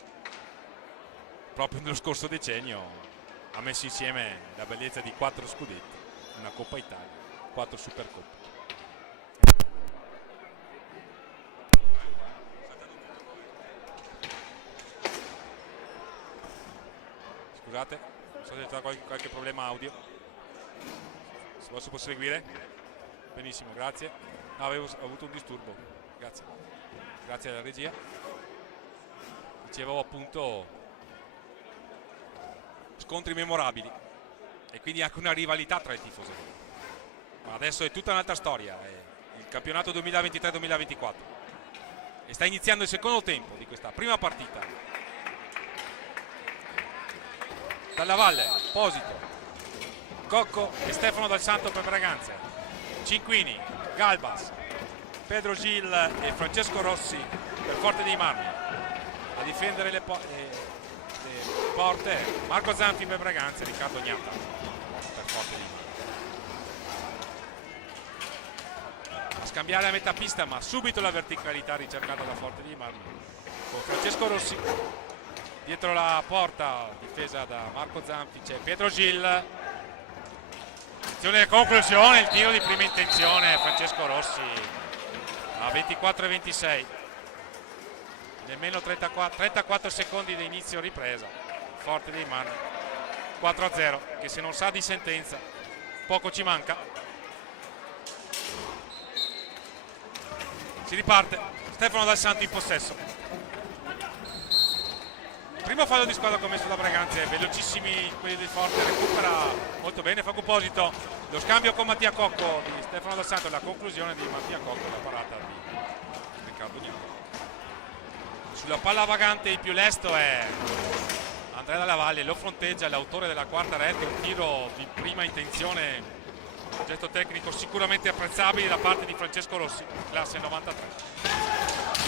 proprio nello scorso decennio, ha messo insieme la bellezza di 4 scudetti, una Coppa Italia, 4 Supercoppe. Scusate, non so se c'è qualche problema audio. Se posso proseguire? Benissimo, grazie. No, ho avuto un disturbo, grazie alla regia. Dicevo appunto, scontri memorabili e quindi anche una rivalità tra i tifosi, ma adesso è tutta un'altra storia, è il campionato 2023-2024 e sta iniziando il secondo tempo di questa prima partita. Dalla Valle, Posito, Cocco e Stefano Dal Santo per Breganze, Cinquini, Galbas, Pedro Gil e Francesco Rossi per Forte dei Marmi. A difendere le porte Marco Zanfi per Breganze e Riccardo Gnatta per Forte dei Marmi. A scambiare a metà pista, ma subito la verticalità ricercata da Forte dei Marmi con Francesco Rossi. Dietro la porta, difesa da Marco Zanfi, c'è Pietro Gil. Attenzione, conclusione, il tiro di prima intenzione, Francesco Rossi a 24-26. Nemmeno 34 secondi di inizio ripresa. Forte dei Marmi 4-0, che se non sa di sentenza poco ci manca. Si riparte, Stefano Dal Santo in possesso. Primo fallo di squadra commesso da Breganze, velocissimi quelli del Forte, recupera molto bene Facu Posito, lo scambio con Mattia Cocco di Stefano Dal Santo, la conclusione di Mattia Cocco, la parata di Riccardo Gnocco. Sulla palla vagante il più lesto è Andrea Dalla Valle, lo fronteggia l'autore della quarta rete, un tiro di prima intenzione, un gesto tecnico sicuramente apprezzabile da parte di Francesco Rossi, classe 93.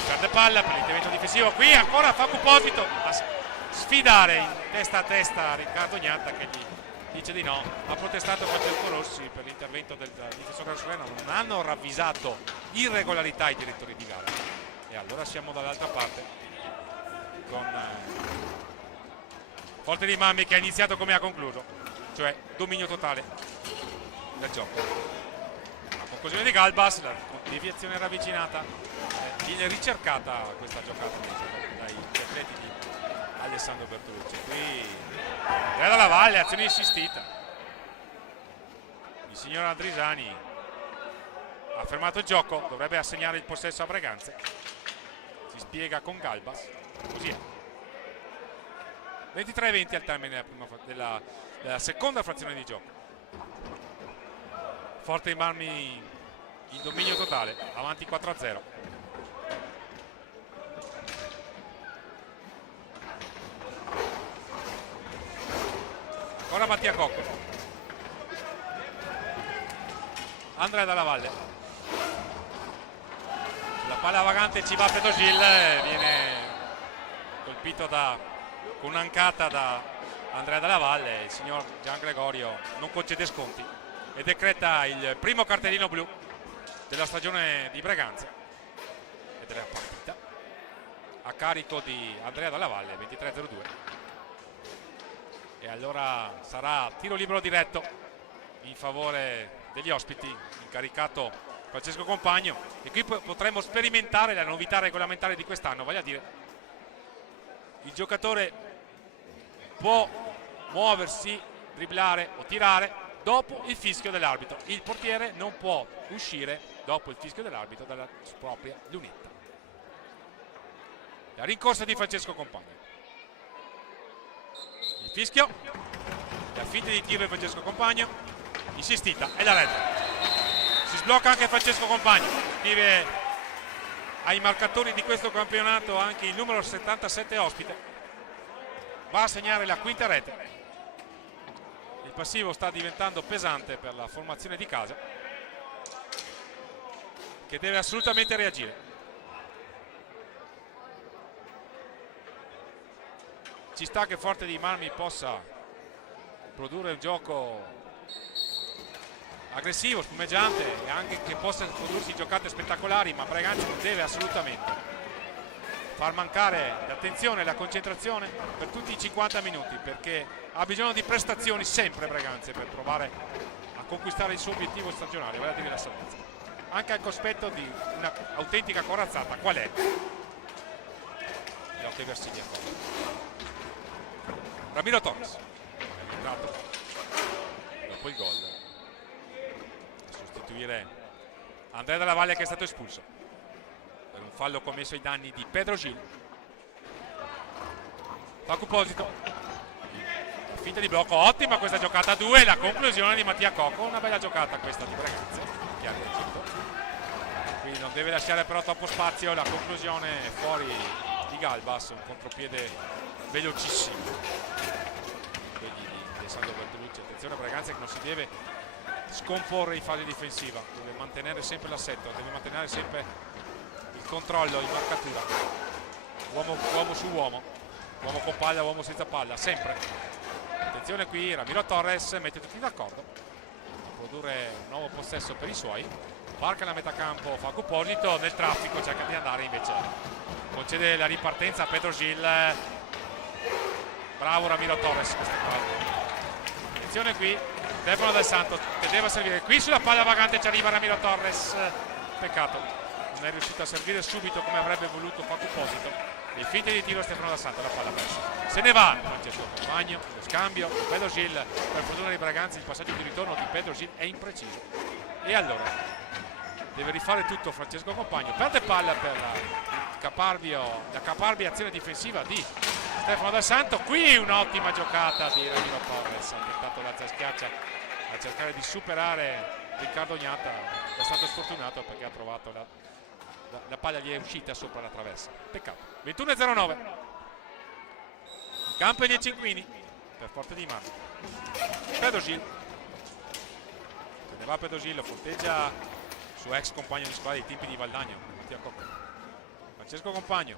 Perde palla per l'intervento difensivo, qui ancora Facu Posito a sfidare in testa a testa Riccardo Gnatta, che gli dice di no. Ha protestato Francesco Rossi per l'intervento del difensore rossonero, non hanno ravvisato irregolarità i direttori di gara e allora siamo dall'altra parte con Forte dei Marmi che ha iniziato come ha concluso, cioè dominio totale del gioco. La conclusione di Galbas, la deviazione ravvicinata, viene ricercata questa giocata dai atleti di Alessandro Bertolucci. Qui Andrea Dalla Valle, azione insistita. Il signor Andrisani ha fermato il gioco, dovrebbe assegnare il possesso a Breganze. Si spiega con Galbas, così è. 23-20 al termine della seconda frazione di gioco. Forte i Marmi in dominio totale, avanti 4-0. Ancora Mattia Cocco. Andrea Dalla Valle. La palla vagante ci va Pedogil, viene colpito con un'ancata da Andrea Dalla Valle. Il signor Gian Gregorio non concede sconti e decreta il primo cartellino blu della stagione di Breganze e della partita a carico di Andrea Dalla Valle, 23-02. E allora sarà tiro libero diretto in favore degli ospiti, incaricato Francesco Compagno, e qui potremo sperimentare la novità regolamentare di quest'anno, vale a dire il giocatore può muoversi, dribblare o tirare dopo il fischio dell'arbitro. Il portiere non può uscire dopo il fischio dell'arbitro dalla propria lunetta. La rincorsa di Francesco Compagno. Il fischio, la finta di tiro di Francesco Compagno, insistita e la rete. Si sblocca anche Francesco Compagno, scrive ai marcatori di questo campionato anche il numero 77 ospite. Va a segnare la quinta rete. Il passivo sta diventando pesante per la formazione di casa, che deve assolutamente reagire. Ci sta che Forte dei Marmi possa produrre un gioco aggressivo, spumeggiante, e anche che possa prodursi giocate spettacolari, ma Breganze non deve assolutamente far mancare l'attenzione e la concentrazione per tutti i 50 minuti, perché ha bisogno di prestazioni sempre Breganze per provare a conquistare il suo obiettivo stagionale, vale a dire la salvezza, anche al cospetto di un'autentica corazzata. Qual è? Gli occhi Versini a Ramiro Torres è entrato dopo il gol a sostituire Andrea Dalla Valle, che è stato espulso per un fallo commesso ai danni di Pedro Gil. Paco Posito, la finta di blocco, ottima questa giocata a due, la conclusione di Mattia Cocco, una bella giocata questa di Breganze, che ha reagito. Quindi non deve lasciare però troppo spazio, la conclusione fuori di Galbas, un contropiede velocissimo di Alessandro Bertolucci. Attenzione a Breganze che non si deve scomporre in fase difensiva, deve mantenere sempre l'assetto, deve mantenere sempre il controllo in marcatura, uomo su uomo, uomo con palla, uomo senza palla, sempre. Attenzione qui, Ramiro Torres mette tutti d'accordo a produrre un nuovo possesso per i suoi, varca la metà campo Facu Posito, nel traffico cerca di andare, invece concede la ripartenza a Pedro Gil. Bravo Ramiro Torres, questa qua. Attenzione qui, Stefano Del Santo che deve servire, qui sulla palla vagante ci arriva Ramiro Torres, peccato non è riuscito a servire subito come avrebbe voluto Facu Posito. Il finte di tiro Stefano Del Santo, la palla persa, se ne va Francesco Compagno, lo scambio Pedro Gil, per fortuna di Breganze il passaggio di ritorno di Pedro Gil è impreciso, e allora deve rifare tutto Francesco Compagno, perde palla per la caparbia azione difensiva di Stefano Del Santo. Qui un'ottima giocata di Ramiro Torres, ha tentato la schiaccia a cercare di superare Riccardo Gnata, è stato sfortunato perché ha trovato la palla gli è uscita sopra la traversa, peccato. 21-09 in campo gli Cinquini per Forte dei Marmi. Pedro Gil, se ne va Pedro Gil, lo fronteggia suo ex compagno di squadra dei tempi di Valdagno, Mattia Cocco. Francesco Compagno,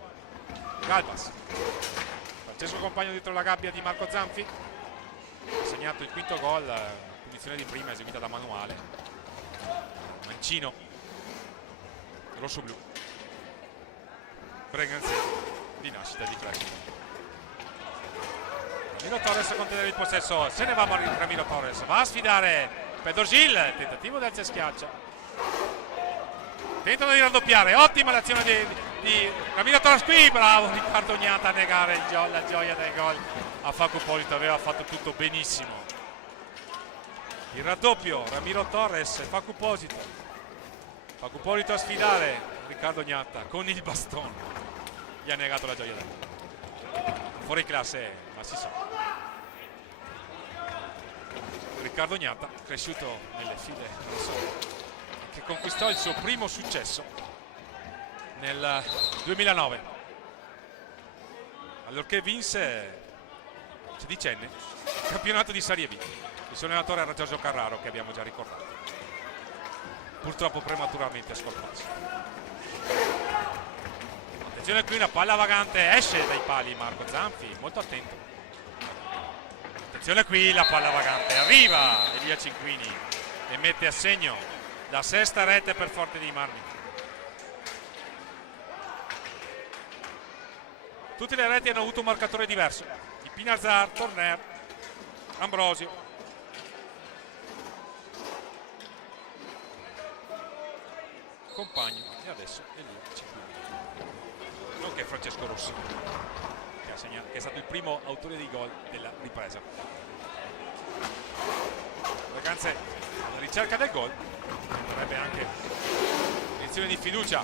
Galbas, Francesco Compagno dietro la gabbia di Marco Zanfi, ha segnato il quinto gol, punizione di prima eseguita da Manuale. Mancino, rosso-blu, Breganze di nascita di club. Ramiro Torres a contenere il possesso, se ne va Ramiro Torres, va a sfidare Pedrosil, tentativo del Schiaccia, tentano di raddoppiare, ottima l'azione di Ramiro Torres qui, bravo Riccardo Gnata a negare la gioia del gol a Facu Polito, aveva fatto tutto benissimo. Il raddoppio, Ramiro Torres, Facu Polito a sfidare Riccardo Gnata con il bastone, gli ha negato la gioia del gol. Fuori classe, ma si sa. Riccardo Gnata, cresciuto nelle file rossonere, che conquistò il suo primo successo nel 2009, allorché vinse sedicenne il campionato di Serie B. Il suo allenatore era Giorgio Carraro, che abbiamo già ricordato, purtroppo prematuramente scomparso. Attenzione qui, una palla vagante, esce dai pali Marco Zanfi, molto attento. Attenzione qui, la palla vagante, arriva Elia Cinquini e mette a segno la sesta rete per Forte dei Marmi. Tutte le reti hanno avuto un marcatore diverso: di Pinazar, Torner, Ambrosio. Compagno e adesso Elia Cinquini, nonché Francesco Rossi, che è stato il primo autore dei gol della ripresa. Ragazzi, alla ricerca del gol avrebbe anche iniezione di fiducia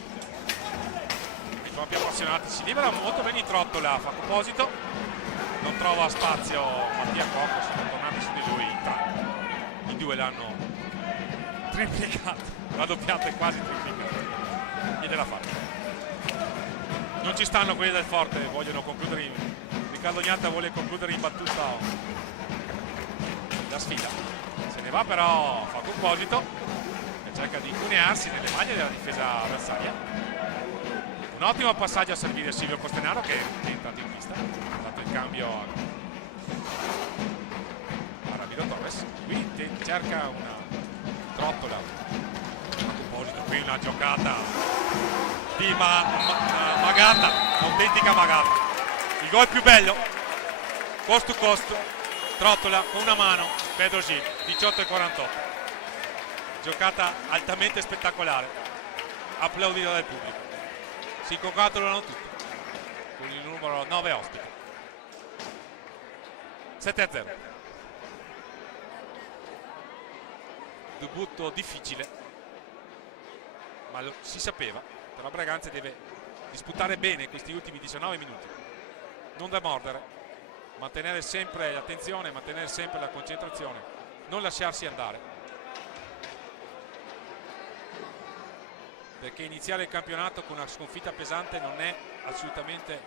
nei propri appassionati. Si libera molto bene in trottola Facu Polito, non trova spazio Mattia Cocco, sono tornati su di lui in tre. I due l'hanno triplicato, raddoppiato e quasi triplicato. Gliela fatta. Non ci stanno quelli del Forte, vogliono concludere. Riccardo Gnata vuole concludere in battuta la sfida. Se ne va però Facu Polito, che cerca di cunearsi nelle maglie della difesa avversaria. Un ottimo passaggio a servire Silvio Costenaro, che è entrato in pista, ha dato il cambio a Ramiro Torres. Qui cerca una trottola. Facu Polito, qui una giocata di magata, autentica magata. Il gol più bello, cost to cost, trottola con una mano, Pedrosil, 18:48. Giocata altamente spettacolare, applaudita dal pubblico. Si congratulano tutti con il numero 9 ospite. 7-0. Debutto difficile, ma lo si sapeva. Però Braganza deve disputare bene questi ultimi 19 minuti, non da mordere, mantenere sempre l'attenzione, mantenere sempre la concentrazione, non lasciarsi andare, perché iniziare il campionato con una sconfitta pesante non è assolutamente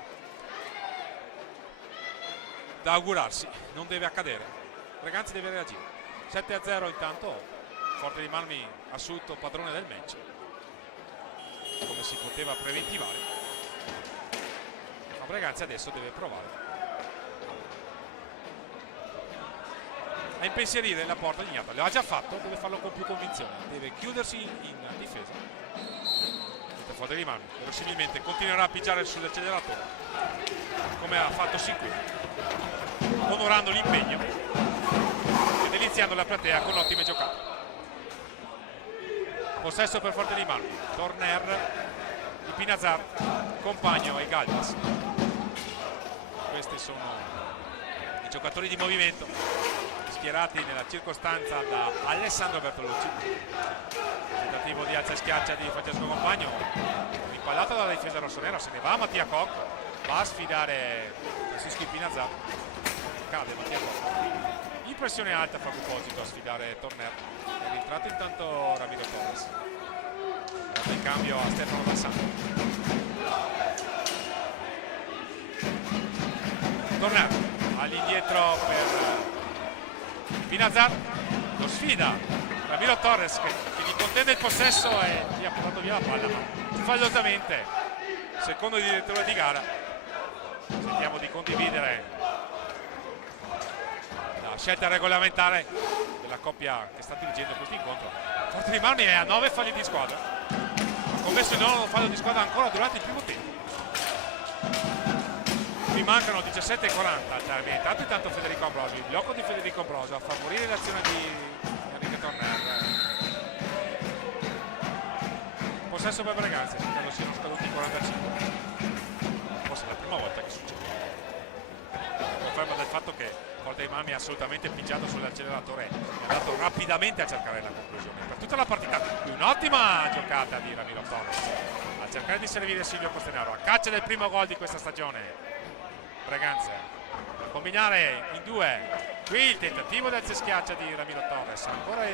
da augurarsi, non deve accadere. Braganza deve reagire. 7-0 intanto, Forte dei Marmi assunto padrone del match, come si poteva preventivare, ma Braganza adesso deve provare a impensierire la porta di Gnata. Lo ha già fatto, deve farlo con più convinzione, deve chiudersi in difesa. Forte dei Marmi verosimilmente continuerà a pigiare sull'acceleratore come ha fatto sin qui, onorando l'impegno e deliziando la platea con ottime giocate. Possesso per Forte dei Marmi, Torner, di Pinazar, Compagno e Galvas. Questi sono i giocatori di movimento schierati nella circostanza da Alessandro Bertolucci. Tentativo di alza e schiaccia di Francesco Compagno, rimpallato dalla difesa rossonera. Se ne va Mattia Koch, va a sfidare Francisco Pinazar, cade Mattia Koch. Impressione alta Facu Polito a sfidare Torner. È rientrato intanto Ramiro Torres, dà il cambio a Stefano Bassano. Torner all'indietro per Pinazar, lo sfida Ramiro Torres che gli contende il possesso e gli ha portato via la palla, ma sbagliosamente, secondo il direttore di gara. Sentiamo di condividere la scelta regolamentare della coppia che sta dirigendo questo incontro. Forte dei Marmi è a 9 falli di squadra, ha commesso il nono fallo di squadra ancora durante il primo tempo. Qui mancano 17:40 al termine. Intanto Federico Ambrosio, il blocco di Federico Ambrosio a favorire l'azione di Enrico Torner. Possesso per Breganze, credo siano scaduti 45. Forse è la prima volta che succede. Conferma del fatto che Forte dei Marmi ha assolutamente pigiato sull'acceleratore, è andato rapidamente a cercare la conclusione per tutta la partita. Un'ottima giocata di Ramiro Torres a cercare di servire Silvio Costenaro a caccia del primo gol di questa stagione. Breganze a combinare in due. Qui il tentativo del schiaccia di Ramiro Torres, ancora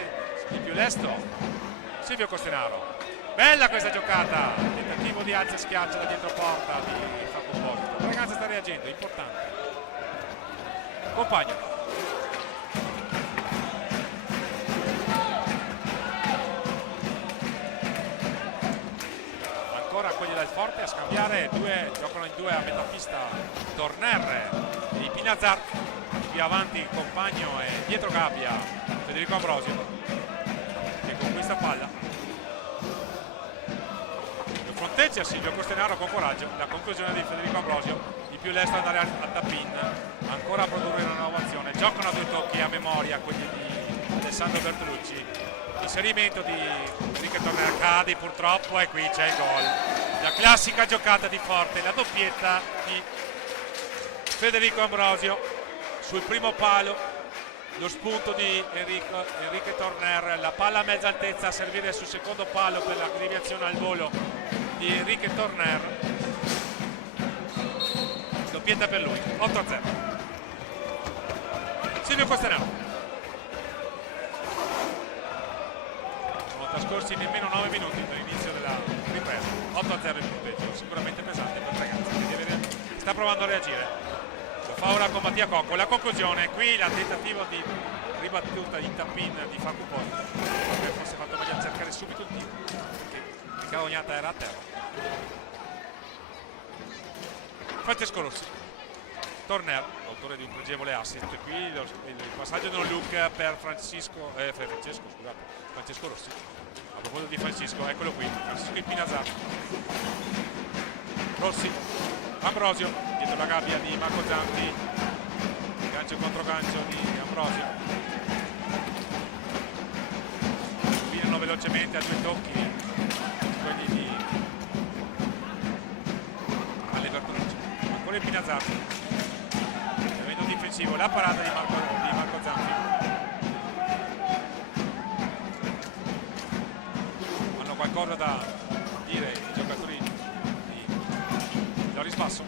di più lesto Silvio Costenaro. Bella questa giocata, tentativo di alza e schiaccia da dietro porta di Fabio Posito. Breganze sta reagendo, importante. Compagno. Ancora quelli del Forte a scambiare, giocano in due a metà pista Torner e Pinazar, più avanti Compagno e dietro Gabbia Federico Ambrosio che conquista palla, lo fronteggia Silvio Costenaro con coraggio, la conclusione di Federico Ambrosio, di più lesto andare al tappin, ancora a produrre una nuova azione, giocano a due tocchi a memoria quelli di Alessandro Bertolucci, inserimento di Enrique Torner, cade purtroppo e qui c'è il gol, la classica giocata di Forte, la doppietta di Federico Ambrosio sul primo palo, lo spunto di Enrique Torner, la palla a mezza altezza a servire sul secondo palo per la deviazione al volo di Enrique Torner, doppietta per lui, 8-0. Silvio Costenaro. Sono trascorsi nemmeno 9 minuti per l'inizio della ripresa, 8-0 il punteggio, sicuramente pesante per Breganze, sta provando a reagire. Lo fa ora con Mattia Cocco, la conclusione, qui la tentativa di ribattuta in tappin di Facu Posito, che forse fatto meglio a cercare subito il tiro, perché il Cavognata era a terra. Francesco Rossi, Torner, autore di un pregevole assist, qui il passaggio di un look per Francesco Rossi. A proposito di Francisco, eccolo qui, Francisco Ipinazar. Rossi, Ambrosio, dietro la gabbia di Marco Zanti, gancio contro gancio di Ambrosio. Combinano velocemente a due tocchi quelli di Ale Bertolucci. Ancora il Pinazar, evento difensivo, la parata di Marco Zanti. Hanno qualcosa da dire i giocatori di Basso.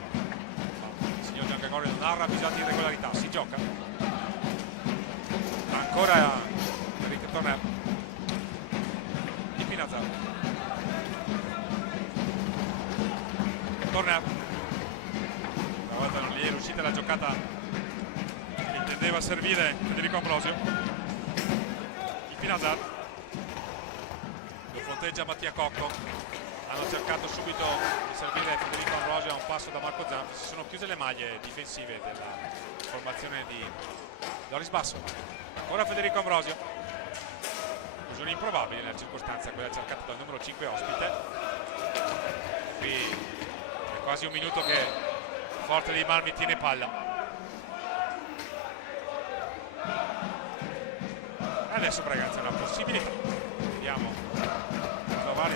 Il signor Giancagorio non ha ravvisato irregolarità, si gioca. Ancora Enrique Torner di Pinazar. Torner. Una volta non gli è riuscita la giocata che intendeva servire Federico Ambrosio. Il Pinazar. Lo fronteggia Mattia Cocco. Hanno cercato subito di servire Federico Ambrosio a un passo da Marco Zanti, si sono chiuse le maglie difensive della formazione di Loris Basso. Ancora Federico Ambrosio, conclusione improbabile nella circostanza, quella cercata dal numero 5 ospite. Qui è quasi un minuto che Forte dei Marmi tiene palla. Adesso Breganze ha una possibilità, vediamo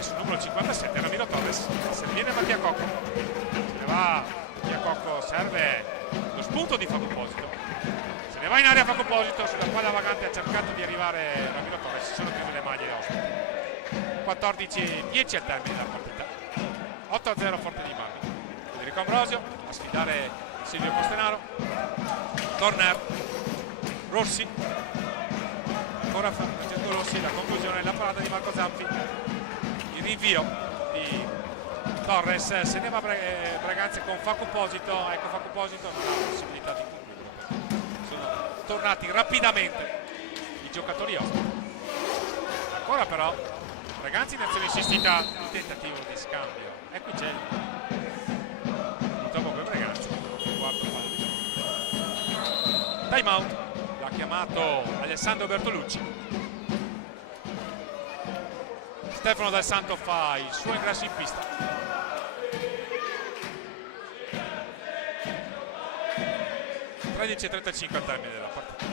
sul numero 57 Ramiro Torres, se viene Mattia Cocco, se ne va Mattia Cocco, serve lo spunto di Fabio Posito, se ne va in area Fabio Posito, sulla palla vagante ha cercato di arrivare Ramiro Torres, si sono chiuse le maglie ospiti. 14-10 al termine della partita, 8-0 Forte dei Marmi. Federico Ambrosio a sfidare Silvio Costenaro, Torner, Rossi, ancora Francesco Rossi, la conclusione, la parata di Marco Zanfi. Il rinvio di Torres, se ne va Breganze con Facu Posito, ecco Facu Posito non ha la possibilità di concludere, sono tornati rapidamente i giocatori ospiti. Ancora però Breganze in azione insistita, il tentativo di scambio, e qui c'è purtroppo per Breganze quarto fallo di gioco. Time out, l'ha chiamato Alessandro Bertolucci. Stefano Del Santo fa il suo ingresso in pista. (13:35 al termine della partita).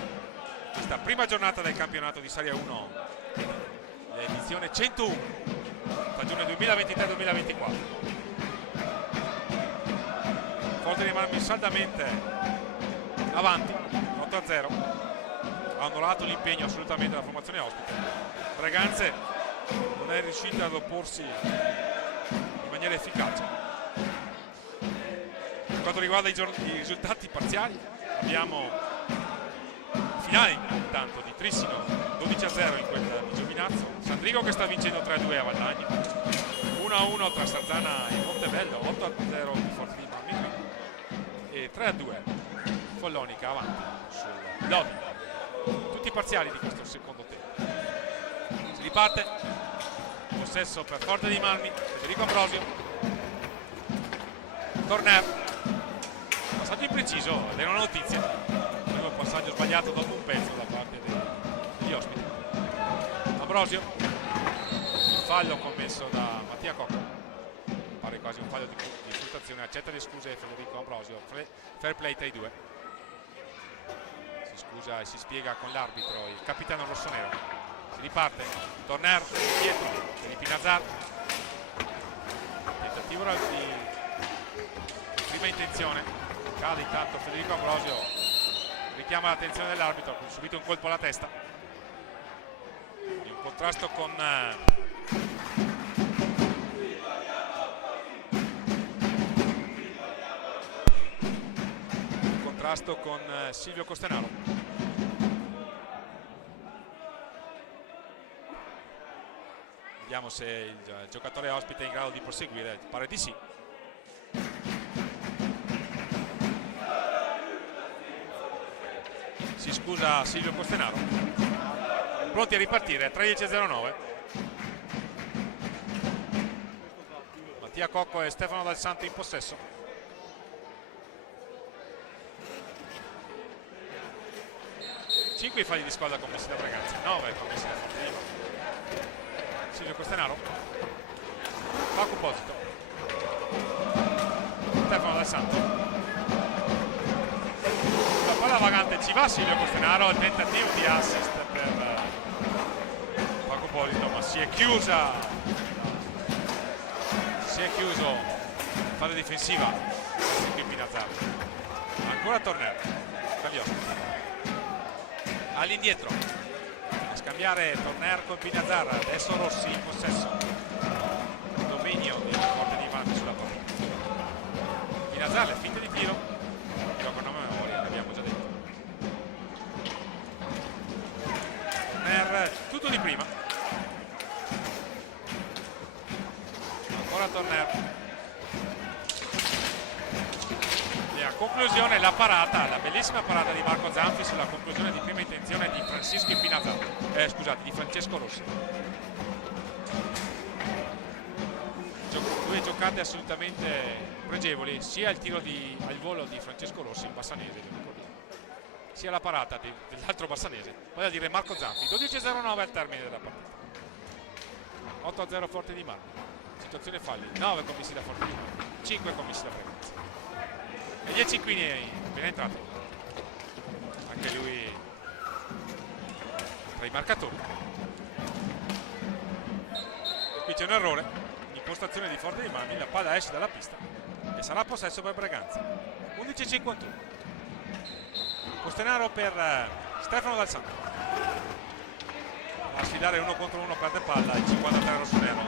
questa prima giornata del campionato di Serie 1, l'edizione 101, stagione 2023-2024. Forte di Marmi saldamente avanti, 8-0, ha onorato l'impegno assolutamente della formazione ospite. Breganze non è riuscita ad opporsi in maniera efficace. Per quanto riguarda i risultati parziali, abbiamo finale intanto di Trissino 12-0 in quel di Giovinazzo, Sandrigo che sta vincendo 3-2 a Valdagno, 1-1 tra Sarzana e Montebello, 8-0 di Forte di Marmi e 3-2 Follonica avanti sul Lodi. Tutti i parziali di questo secondo tempo. Si riparte, possesso per Forte di Marmi, Federico Ambrosio, Torner, passaggio impreciso ed è una notizia, primo passaggio sbagliato dopo un pezzo da parte degli ospiti. Ambrosio, il fallo commesso da Mattia Cocco, pare quasi un fallo di frustrazione, accetta le scuse Federico Ambrosio, fair play tra i due. Si scusa e si spiega con l'arbitro il capitano rossonero. Si riparte, Torner dietro, Felipe Nazar, tentativo di prima intenzione, cade intanto Federico Ambrosio, richiama l'attenzione dell'arbitro, subito un colpo alla testa, in contrasto con Silvio Costenaro. Vediamo se il giocatore ospite è in grado di proseguire, pare di sì. Si scusa Silvio Costenaro, pronti a ripartire, 13-09. Mattia Cocco e Stefano Dal Santo in possesso. 5 i falli di squadra commessi da Breganze, 9 commessi da Forte di Marmi. Silvio Costenaro, Paco Posito, Stefano Dal Santo, la palla vagante ci va Silvio Costenaro, il tentativo di assist per Paco Posito, ma si è chiuso fase difensiva di Pinazzaro. Ancora Torner, all'indietro a scambiare Torner con Pinazzar, adesso Rossi in possesso, dominio di Forte di Marmi sulla porta. Pinazzar, le finte di tiro, giocano a memoria, l'abbiamo già detto. Torner, tutto di prima, ancora Torner. A conclusione la parata, la bellissima parata di Marco Zanfi sulla conclusione di prima intenzione di Francisco Pinazzaro, di Francesco Rossi. Due giocate assolutamente pregevoli, sia il tiro al volo di Francesco Rossi, il bassanese, sia la parata dell'altro bassanese, vale a dire Marco Zanfi. 12-09 al termine della partita. 8-0 Forte di Marmi. Situazione falli, 9 commessi da Forte di Marmi, 5 commessi da Breganze. E 10 Quini è appena entrato, anche lui tra i marcatori. E qui c'è un errore, impostazione di Forte di Marmi, la palla esce dalla pista e sarà possesso per Breganze. 11-51. Costenaro per Stefano Dal Santo, a sfidare 1 contro 1, perde palla, il 53 rossonero.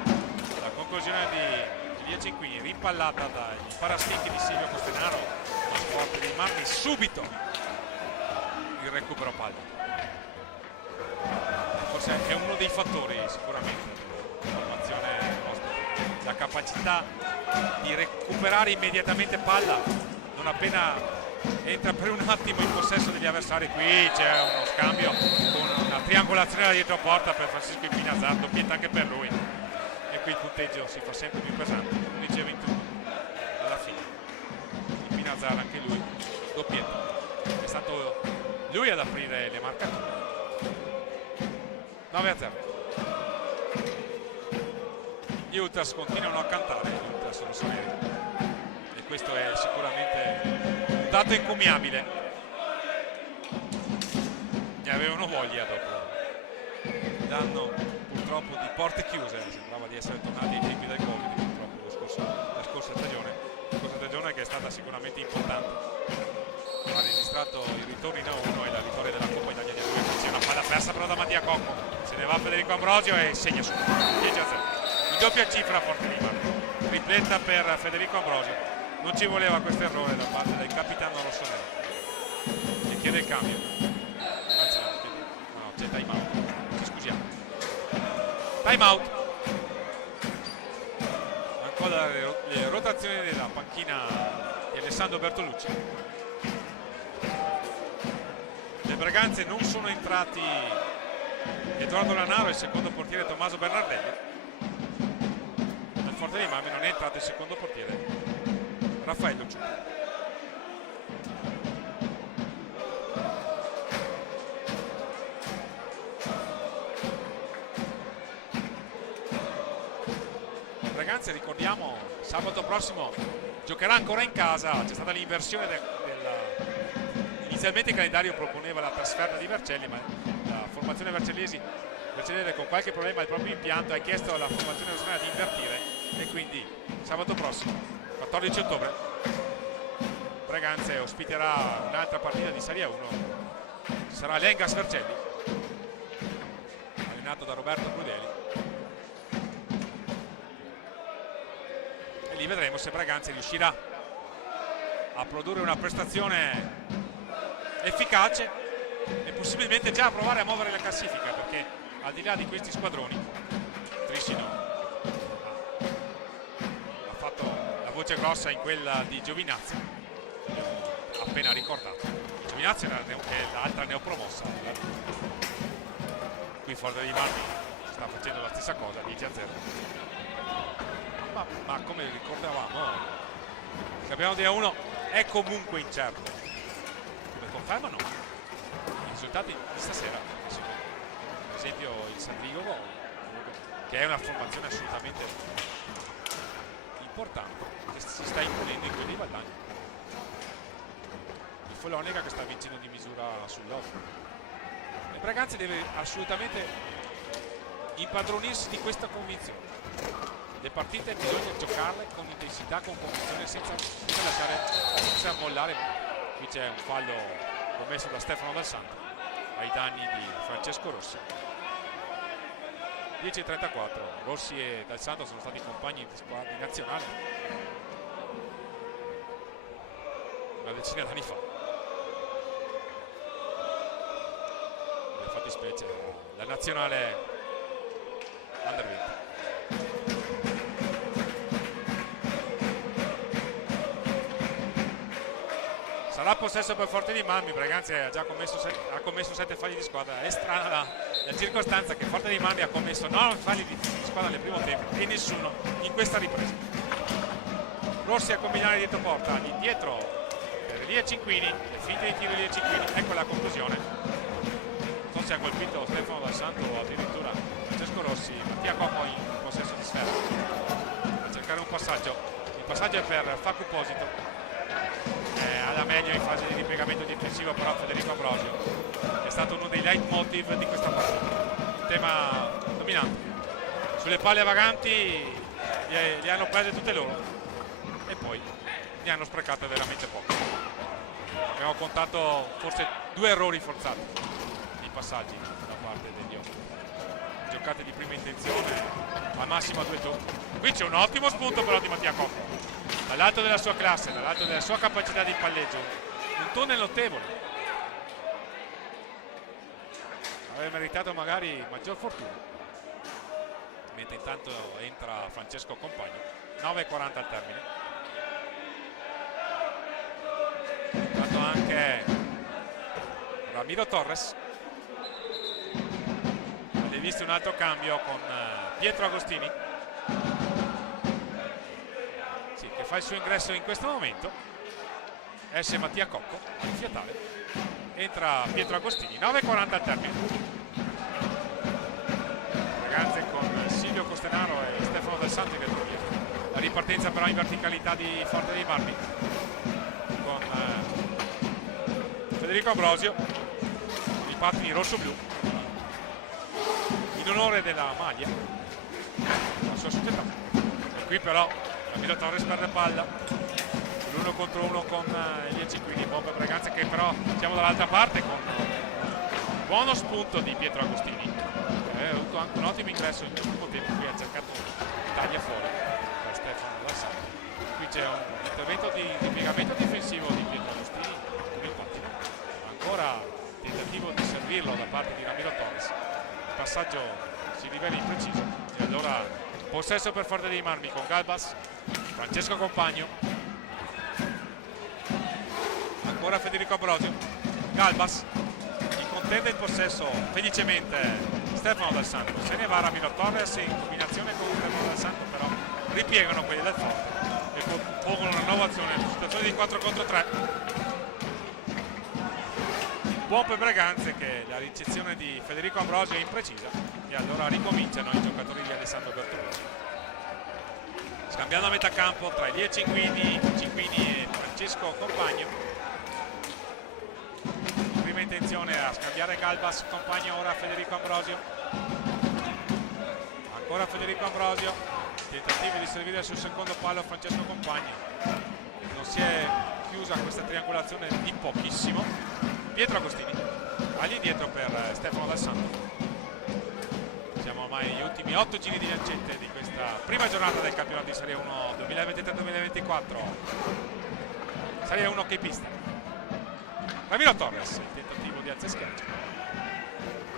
La conclusione di 10 Quini, rimpallata dai parastinchi di Silvio Costenaro. Forte di Marmi, subito il recupero palla. Forse è uno dei fattori sicuramente della formazione ospite, la capacità di recuperare immediatamente palla non appena entra per un attimo in possesso degli avversari. Qui c'è uno scambio con una triangolazione da dietro porta per Francisco Pinazzar, doppietta anche per lui, e qui il punteggio si fa sempre più pesante. 11-21 alla fine. Pinazzar anche lui, doppietta, è stato lui ad aprire le marcature. 9-0. Gli Ultras continuano a cantare, gli Ultras rossoneri, e questo è sicuramente un dato encomiabile. ne avevano voglia dopo l'anno purtroppo di porte chiuse, sembrava di essere tornati ai tempi del Covid purtroppo la scorsa stagione che è stata sicuramente importante. Ha registrato il ritorno in A1 e la vittoria della Coppa Italia di A2. C'è una palla persa però da Mattia Cocco, se ne va Federico Ambrosio e segna su 10-0 in doppia cifra Forte Lima, tripletta per Federico Ambrosio. Non ci voleva questo errore da parte del capitano rossonero che chiede il cambio, anzi no, c'è time out, ci scusiamo, time out. Ancora le rotazioni della panchina di Alessandro Bertolucci. Le Braganze non sono entrati Edoardo Lanaro e il secondo portiere Tommaso Bernardelli. Nel Forte dei Marmi non è entrato il secondo portiere Raffaello Ciucci. Braganza, ricordiamo, sabato prossimo giocherà ancora in casa. C'è stata l'inversione inizialmente il calendario proponeva la trasferta di Vercelli, ma la formazione vercellese con qualche problema al proprio impianto ha chiesto alla formazione rossonera di invertire, e quindi sabato prossimo 14 ottobre Braganza ospiterà un'altra partita di Serie 1. Sarà l'Engas Vercelli, allenato da Roberto Crudeli. Lì vedremo se Braganza riuscirà a produrre una prestazione efficace e possibilmente già a provare a muovere la classifica, perché al di là di questi squadroni Trissino ha fatto la voce grossa in quella di Giovinazzi, appena ricordato. Giovinazzi è l'altra neopromossa. Qui Forte dei Marmi sta facendo la stessa cosa, 10-0. Ma come ricordavamo, il campionato di A1 è comunque incerto, come confermano i risultati di stasera. Per esempio il San Vigovo, che è una formazione assolutamente importante, che si sta imponendo in quelli Valdagni. Il Follonica che sta vincendo di misura sull'Otto. Le Braganze deve assolutamente impadronirsi di questa convinzione. Le partite bisogna giocarle con intensità, con convinzione, senza mollare. Qui c'è un fallo commesso da Stefano Dal Santo ai danni di Francesco Rossi. 10:34. Rossi e Dal Santo sono stati compagni di squadra di nazionale una decina d'anni fa. Nelle fattispecie la nazionale Under 20. Sarà possesso per Forte dei Marmi. Braganza ha già commesso 7 falli di squadra. È strana la circostanza che Forte dei Marmi ha commesso 9 falli di squadra nel primo tempo e nessuno in questa ripresa. Rossi a combinare dietro porta, all'indietro per Elia Cinquini, le finte di tiro di Elia Cinquini. Ecco la conclusione. Non so se ha colpito Stefano Dal Santo o addirittura Francesco Rossi. Mattia Cocco in possesso di sfera per cercare un passaggio. Il passaggio è per Facu Posito. Alla meglio in fase di ripiegamento difensivo però Federico Ambrosio è stato uno dei leitmotiv di questa partita, un tema dominante. Sulle palle vaganti li hanno prese tutte loro e poi ne hanno sprecate veramente poche. Abbiamo contato forse 2 errori forzati nei passaggi da parte degli ospiti, giocate di prima intenzione al massimo a 2 tocchi. Qui c'è un ottimo spunto però di Mattia Cocco, dall'alto della sua classe, dall'alto della sua capacità di palleggio, un tunnel notevole. Avrebbe meritato magari maggior fortuna. Mentre intanto entra Francesco Compagno, 9:40 al termine. Intanto anche Ramiro Torres. Avete visto un altro cambio con Pietro Agostini, che fa il suo ingresso in questo momento. Esce Mattia Cocco a rifiatare, entra Pietro Agostini. 9:40 al termine. Ragazze con Silvio Costenaro e Stefano Del Santo che via. La ripartenza però in verticalità di Forte dei Marmi con Federico Ambrosio, il pattini rosso-blu in onore della maglia, la sua società. E qui però Camilo Torres perde palla, l'uno contro uno con Elia Cecchini, Bombe Braganza, che però siamo dall'altra parte con buono spunto di Pietro Agostini, ha avuto anche un ottimo ingresso in ultimo tempo, qui ha cercato taglia fuori per Stefano Dal Santo. Qui c'è un intervento di piegamento difensivo di Pietro Agostini, infatti ancora tentativo di servirlo da parte di Ramiro Torres, il passaggio si rivela impreciso e allora possesso per Forte dei Marmi con Galbas, Francesco Compagno, ancora Federico Ambrosio, Galbas, in contende il possesso felicemente Stefano Dal Santo, se ne va Ramiro Torres in combinazione con Stefano Dal Santo, però ripiegano quelli del Forte e pongono una nuova azione, situazione di 4 contro 3. Buon per Braganze, che la ricezione di Federico Ambrosio è imprecisa e allora ricominciano i giocatori di Alessandro Bertolini, scambiando a metà campo tra Elia Cecchini e Francesco Compagno. Prima intenzione a scambiare Galbas, Compagno, ora Federico Ambrosio, ancora Federico Ambrosio, tentativi di servire sul secondo palo Francesco Compagno, non si è chiusa questa triangolazione di pochissimo. Pietro Agostini all'indietro per Stefano Dal Santo. Siamo ormai agli ultimi 8 giri di lancette di questa prima giornata del campionato di Serie 1 2023-2024. Serie 1 che pista. Ramiro Torres, il tentativo di alza schiaccio.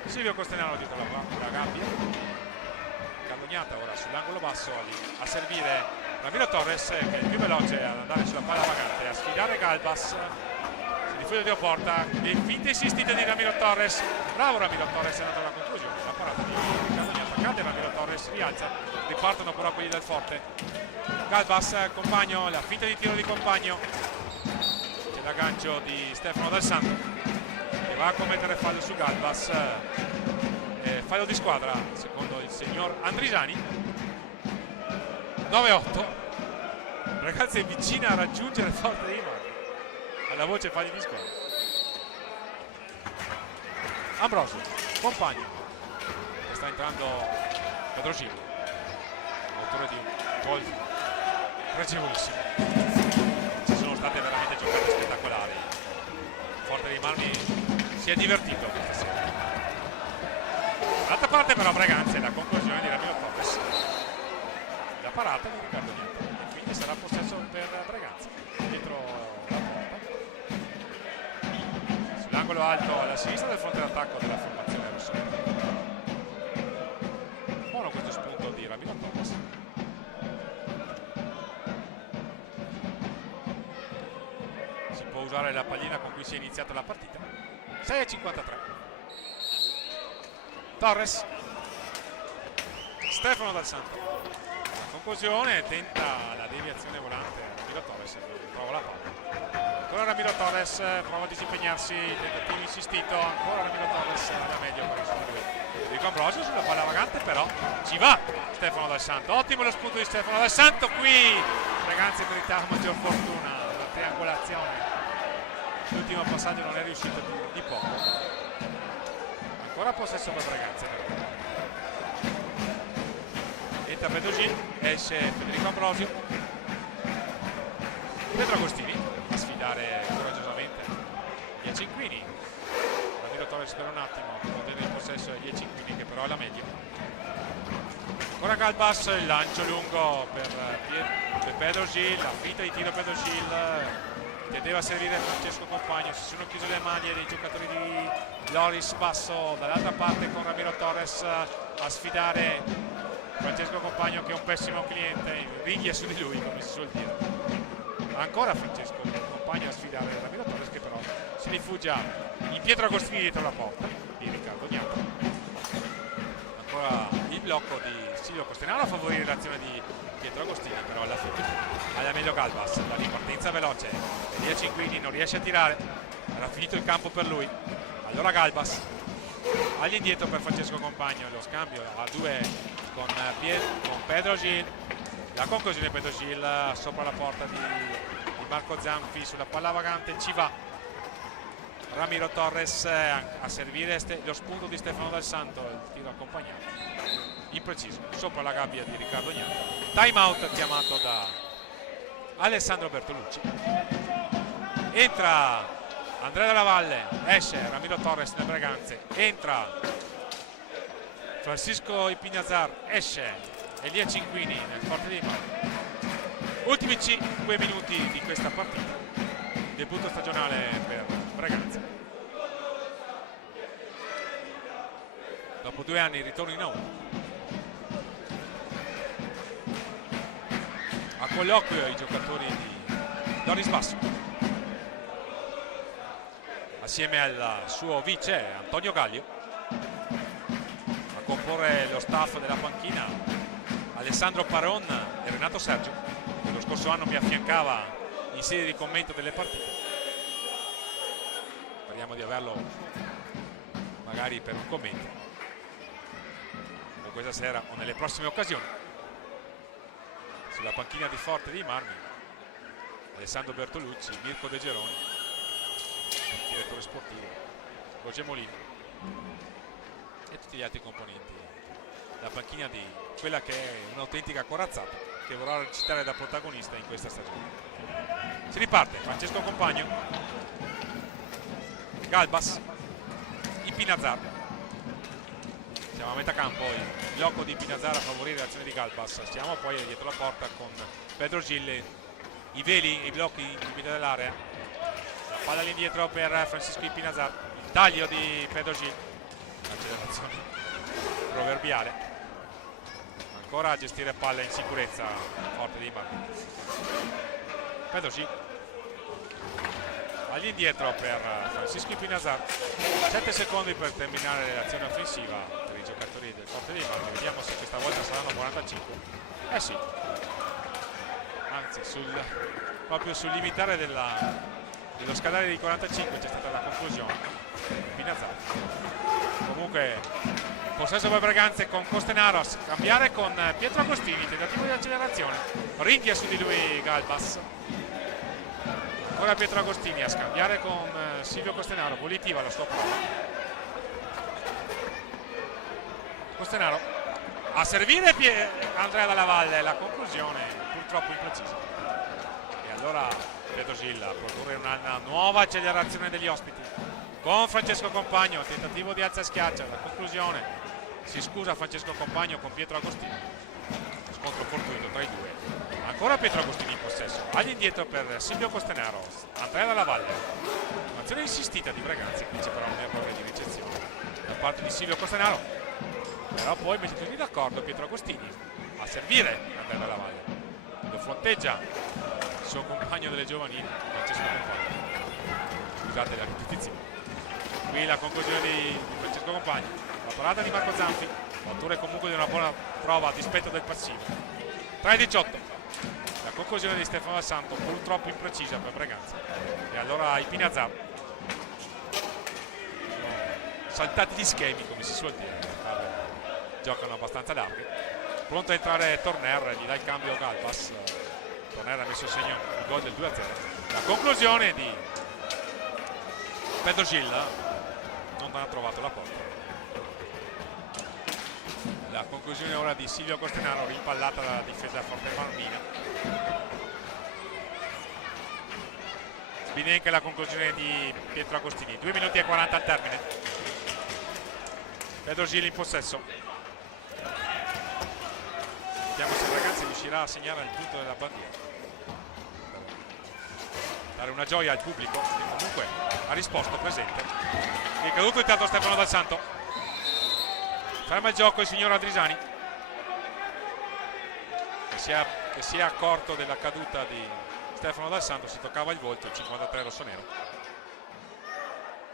Silvio Costenaro dietro la gabbia. Carlognata ora sull'angolo basso a servire Ramiro Torres, che è il più veloce ad andare sulla palla vagante, a sfidare Galbas. Fuori di porta, le finte insistite di Ramiro Torres, bravo Ramiro Torres, è andata alla conclusione, la parata di Carlognata, cade Ramiro Torres, rialza, ripartono però quelli del Forte. Galbas, Compagno, la finta di tiro di Compagno, c'è l'aggancio di Stefano Dal Santo che va a commettere fallo su Galbas, fallo di squadra secondo il signor Andrisani. 9-8, ragazzi, è vicina a raggiungere il Forte dei Marmi, alla voce falli di squadra. Ambrosio, Compagno, sta entrando Pedro Gil, autore di un gol pregevolissimo. Ci sono state veramente giocate spettacolari, Forte dei Marmi si è divertito questa sera. D'altra parte però Braganza, la conclusione di Ramiro Torres, la parata di Riccardo Niente, e quindi sarà possesso per Braganza dietro la porta, sull'angolo alto alla sinistra del fronte d'attacco della formazione rossonera. Buono questo spunto di Ramiro Torres. Si può usare la pallina con cui si è iniziata la partita. 6:53. Torres, Stefano Dal Santo, conclusione, tenta la deviazione volante Ramiro Torres, trova la palla, ancora Ramiro Torres, prova a disimpegnarsi, tentativo insistito, ancora Ramiro Torres alla meglio per lui. Enrico Ambrosio sulla palla vagante, però ci va Stefano Dal Santo, ottimo lo spunto di Stefano Dal Santo. Qui ragazzi meritava maggior fortuna, la triangolazione, l'ultimo passaggio non è riuscito di poco. Ancora possesso per Braganza, entra Pedro Gil, esce Federico Ambrosio, Pietro Agostini a sfidare coraggiosamente Elia Cecchini. Ramiro Torres per un attimo può tenere in possesso Elia Cecchini, che però è la media. Ancora Galbas, il lancio lungo per Pedro Gil, la finta di tiro Pedro Gil, tendeva a servire Francesco Compagno, si sono chiuse le maglie dei giocatori di Loris Basso dall'altra parte, con Ramiro Torres a sfidare Francesco Compagno, che è un pessimo cliente, riglia su di lui come si suol dire. Ancora Francesco Compagno a sfidare Ramiro Torres, che però si rifugia in Pietro Agostini dietro la porta di Riccardo Gnappa. Ancora il blocco di Silvio Costenaro a favorire l'azione di Pietro Agostini, però alla fine alla meglio Galbas, la ripartenza veloce, Elia Cecchini non riesce a tirare, era finito il campo per lui. Allora Galbas all'indietro per Francesco Compagno, lo scambio a due con Pedro Gil, la conclusione Pedro Gil sopra la porta di Marco Zanfi sulla palla vagante, ci va Ramiro Torres a servire lo spunto di Stefano Dal Santo, il tiro accompagnato impreciso sopra la gabbia di Riccardo Gnata. Time out chiamato da Alessandro Bertolucci. Entra Andrea Della Valle, esce Ramiro Torres nel Breganze, entra Francisco Ipignazar, esce Elia Cinquini nel Forte dei Marmi. Ultimi 5 minuti di questa partita, debutto stagionale per Breganze. Dopo 2 anni ritorno in A1. A colloquio i giocatori di Doris Basso, assieme al suo vice Antonio Gaglio. A comporre lo staff della panchina Alessandro Paron e Renato Sergio, che lo scorso anno mi affiancava in sede di commento delle partite. Speriamo di averlo magari per un commento o questa sera o nelle prossime occasioni. Sulla panchina di Forte dei Marmi Alessandro Bertolucci, Mirko De Geroni, il direttore sportivo, Roger Molino e tutti gli altri componenti. La panchina di quella che è un'autentica corazzata che vorrà recitare da protagonista in questa stagione. Si riparte, Francesco Compagno, Galbas, Ipignazar. Siamo a metà campo, il gioco di Ipignazar a favorire l'azione di Galbas. Siamo poi dietro la porta con Pedro Gille, i veli e i blocchi in limite dell'area. La palla all'indietro per Francisco Ipignazar, il taglio di Pedro Gille, accelerazione proverbiale. Ancora a gestire palle in sicurezza Forte dei Marmi. Pedro Gille all'indietro per Francisco Ipignazar. 7 secondi per terminare l'azione offensiva per i giocatori del Forte dei Marmi. Vediamo se questa volta saranno 45. Eh sì, anzi proprio sul limitare dello scalare di 45 c'è stata la conclusione. Ipignazar comunque possesso per Breganze con Costenaro a scambiare con Pietro Agostini, tentativo di accelerazione, ringhia su di lui Galbas. Ora Pietro Agostini a scambiare con Silvio Costenaro, volitiva la sua prova. Costenaro a servire Andrea Dalla Valle, la conclusione purtroppo imprecisa. E allora Pietro Gilla a produrre una nuova accelerazione degli ospiti con Francesco Compagno, tentativo di alza schiaccia, la conclusione si scusa Francesco Compagno con Pietro Agostini. Scontro fortuito tra i due. Ancora Pietro Agostini in possesso, all'indietro per Silvio Costenaro, Andrea Dalla Valle. Un'azione insistita di Breganze, qui c'è però un errore di ricezione da parte di Silvio Costenaro, però poi mette tutti d'accordo Pietro Agostini a servire Andrea Dalla Valle. Lo fronteggia il suo compagno delle giovanili, Francesco Compagno. Scusate la ripetizione. Qui la conclusione di Francesco Compagno, la parata di Marco Zanfi, autore comunque di una buona prova a dispetto del passivo. 3-18. La conclusione di Stefano Dal Santo purtroppo imprecisa per Breganze. E allora Ipignazar, saltati gli schemi come si suol dire, giocano abbastanza larghe. Pronto a entrare Torner, gli dà il cambio Galbas. Torner ha messo il segno il gol del 2-0. La conclusione di Pedro Gilla non ha trovato la porta. La conclusione ora di Silvio Costenaro, rimpallata dalla difesa Forte Marmina. Sbinenca la conclusione di Pietro Agostini. 2 minuti e 40 al termine. Pedro Gil in possesso. Vediamo se Breganze riuscirà a segnare il punto della bandiera. Dare una gioia al pubblico che comunque ha risposto presente. È caduto intanto Stefano Dal Santo. Ferma il gioco il signor Adrisani, che si è accorto della caduta di Stefano Dal Santo, si toccava il volto, il 53 rossonero.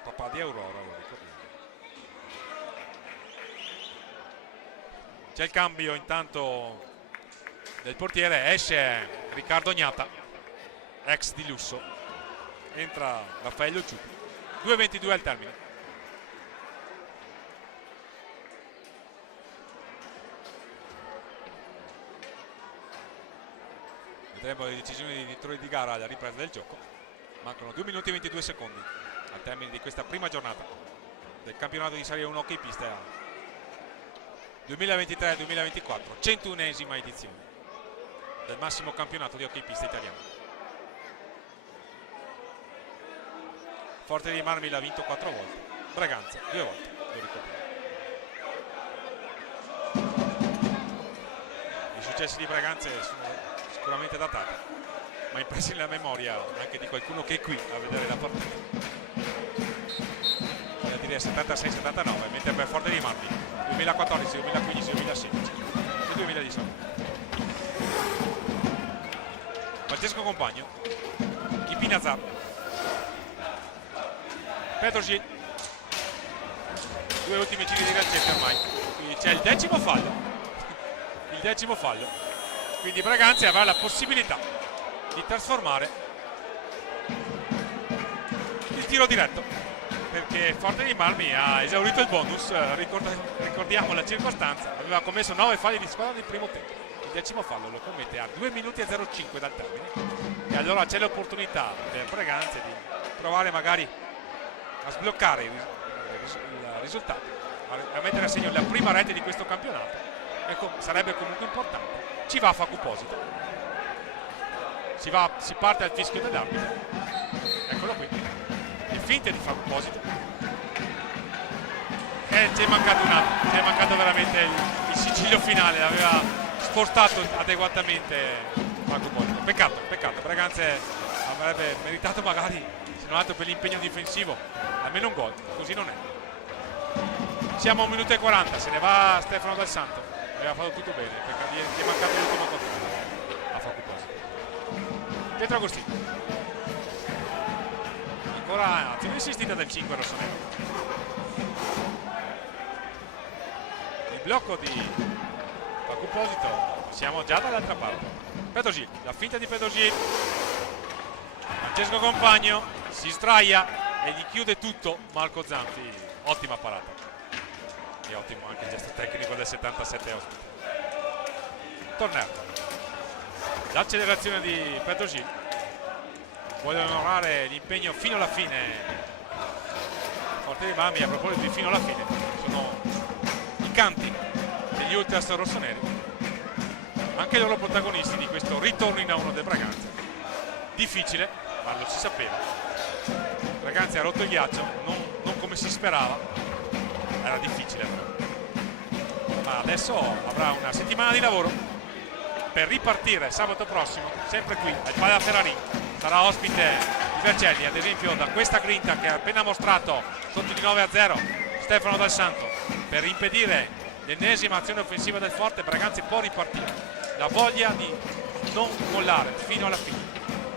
Papà di Aurora, lo ricordiamo. C'è il cambio intanto del portiere, esce Riccardo Gnata, ex di Lusso, entra Raffaello Ciupi. 2:22 al termine. Vedremo le decisioni dei direttori di gara alla ripresa del gioco. Mancano 2 minuti e 22 secondi al termine di questa prima giornata del campionato di Serie 1 hockey pista 2023-2024, 101esima edizione del massimo campionato di hockey pista italiano. Forte dei Marmi l'ha vinto 4 volte, Braganza 2 volte, lo ricordiamo. I successi di Braganza sono sicuramente datati, ma impressi nella memoria anche di qualcuno che è qui a vedere la partita. A dire 76-79, mentre per Forte dei Marmi 2014, 2015, 2016 e 2019. Francesco Compagno, Ipinazar, Petrovci, 2 ultimi giri di calcetto ormai. Quindi c'è il 10° fallo. Il 10° fallo. Quindi Braganza avrà la possibilità di trasformare il tiro diretto, perché Forte dei Marmi ha esaurito il bonus. Ricordiamo la circostanza, aveva commesso 9 falli di squadra nel primo tempo. Il 10° fallo lo commette a 2 minuti e 05 dal termine, e allora c'è l'opportunità per Braganza di provare magari a sbloccare il risultato, a mettere a segno la prima rete di questo campionato. Ecco, sarebbe comunque importante. Ci va Facuposito, si parte al fischio dell'arbitro, eccolo qui, il finte di Facuposito, e ci è mancato veramente il sigillo finale, aveva spostato adeguatamente Facuposito. Peccato, Braganza avrebbe meritato magari, se non altro per l'impegno difensivo, almeno un gol. Così non è. Siamo a 1 minuto e 40, se ne va Stefano Dal Santo, aveva fatto tutto bene, perché gli è mancato l'ultimo controllo a Facuposito. Pietro Agostino, ancora azione insistita del 5 rossonero. Il blocco di Facuposito, siamo già dall'altra parte. Petrovci, la finta di Petrovci, Francesco Compagno si sdraia e gli chiude tutto Marco Zanfi. Ottima parata e ottimo anche il gesto tecnico del 77 ospite. Torneo, l'accelerazione di Petrovci, vuole onorare l'impegno fino alla fine. Forte dei Marmi, a proposito di fino alla fine, sono i canti degli ultras rossoneri, anche loro protagonisti di questo ritorno in A1 del Braganza. Difficile, ma lo si sapeva. Braganza ha rotto il ghiaccio, non come si sperava, era difficile però. Ma adesso avrà una settimana di lavoro per ripartire sabato prossimo, sempre qui al Pala Ferrarin. Sarà ospite di Vercelli, ad esempio da questa grinta che ha appena mostrato sotto di 9-0 Stefano Dal Santo, per impedire l'ennesima azione offensiva del Forte. Braganza può ripartire, la voglia di non mollare fino alla fine,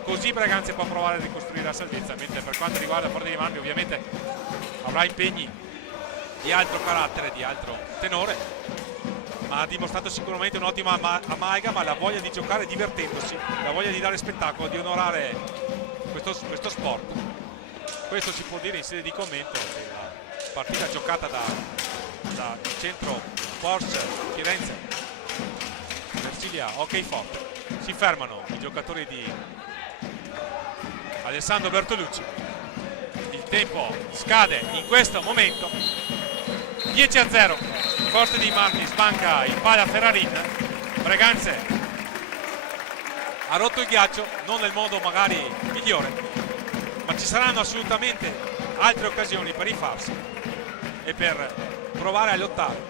così Braganza può provare a ricostruire la salvezza. Mentre per quanto riguarda Forte dei Marmi, ovviamente avrà impegni di altro carattere, di altro tenore, ma ha dimostrato sicuramente un'ottima amalgama, la voglia di giocare divertendosi, la voglia di dare spettacolo, di onorare questo sport. Questo si può dire in sede di commento della partita giocata da centro Porsche Firenze Versilia Hockey Forte. Si fermano i giocatori di Alessandro Bertolucci, il tempo scade in questo momento. 10-0, Forte dei Marmi sbanca il Pala Ferrarin. Braganza ha rotto il ghiaccio, non nel modo magari migliore, ma ci saranno assolutamente altre occasioni per rifarsi e per provare a lottare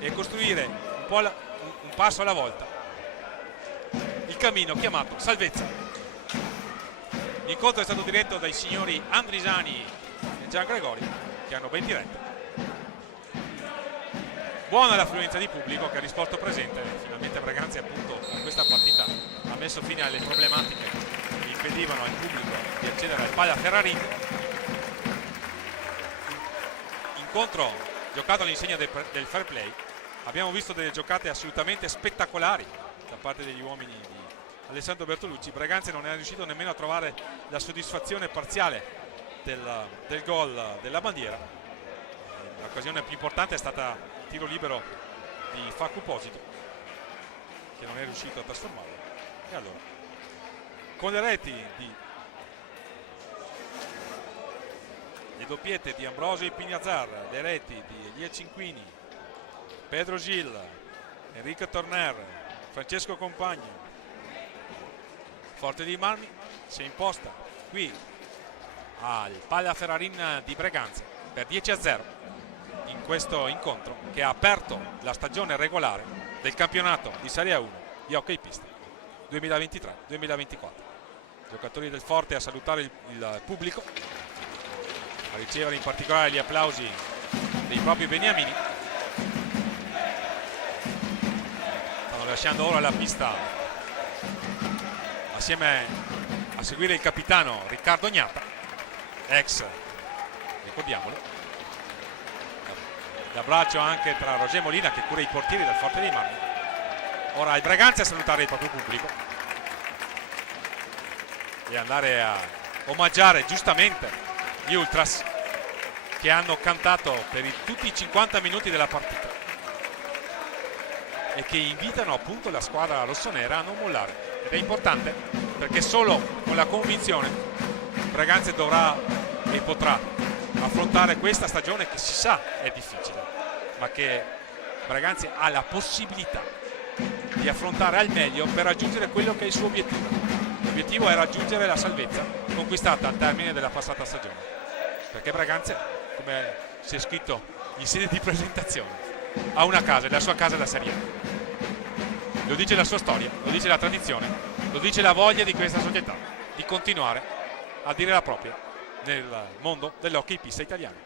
e costruire un passo alla volta il cammino chiamato salvezza. L'incontro è stato diretto dai signori Andrisani e Gian Gregori, che hanno ben diretto. Buona l'affluenza di pubblico che ha risposto presente. Finalmente Braganza, appunto, a questa partita ha messo fine alle problematiche che impedivano al pubblico di accedere al Pala Ferrarin. Incontro giocato all'insegna del fair play. Abbiamo visto delle giocate assolutamente spettacolari da parte degli uomini di Alessandro Bertolucci. Braganza non è riuscito nemmeno a trovare la soddisfazione parziale del gol della bandiera. L'occasione più importante è stata il tiro libero di Facuposito, che non è riuscito a trasformarlo. E allora, con le reti di Le doppiette di Ambrosio Ipignazar, le reti di Elia Cinquini, Pedro Gil, Enrico Torner, Francesco Compagno. Forte dei Marmi si è imposta qui al Palla Ferrarin di Breganze per 10-0 in questo incontro che ha aperto la stagione regolare del campionato di Serie A1 di hockey pista 2023-2024. Giocatori del Forte a salutare il pubblico, a ricevere in particolare gli applausi dei propri beniamini. Stanno lasciando ora la pista assieme a seguire il capitano Riccardo Gnata, ex, ricordiamolo. L'abbraccio anche tra Roger Molina che cura i portieri del Forte dei Marmi. Ora il Breganze a salutare il proprio pubblico e andare a omaggiare giustamente gli Ultras che hanno cantato per tutti i 50 minuti della partita e che invitano appunto la squadra rossonera a non mollare. Ed è importante perché solo con la convinzione Breganze dovrà e potrà affrontare questa stagione che si sa è difficile, ma che Breganze ha la possibilità di affrontare al meglio per raggiungere quello che è il suo obiettivo. L'obiettivo è raggiungere la salvezza conquistata al termine della passata stagione, perché Breganze, come si è scritto in sede di presentazione, ha una casa, e la sua casa è la Serie A. Lo dice la sua storia, lo dice la tradizione, lo dice la voglia di questa società di continuare a dire la propria nel mondo dell'hockey pista italiano.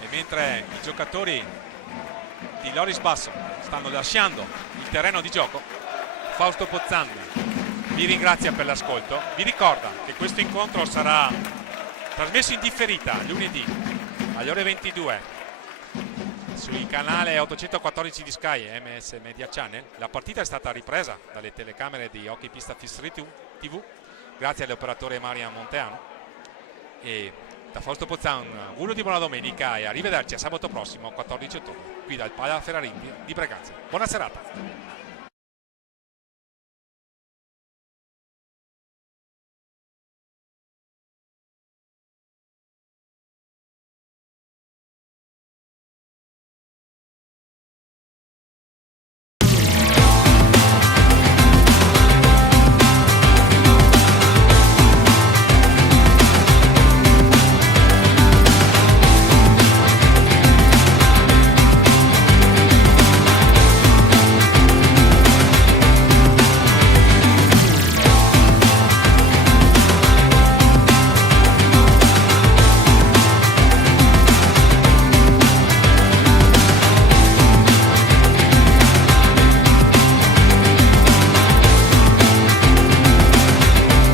E mentre i giocatori di Loris Basso stanno lasciando il terreno di gioco, Fausto Pozzan vi ringrazia per l'ascolto, vi ricorda che questo incontro sarà trasmesso in differita lunedì alle ore 22 sul canale 814 di Sky MS Media Channel. La partita è stata ripresa dalle telecamere di Hockey Pista Fis TV grazie all'operatore Marian Monteano. E da Fausto Pozzan uno di buona domenica e arrivederci a sabato prossimo 14 ottobre qui dal Palla Ferrarin di Breganze. Buona serata.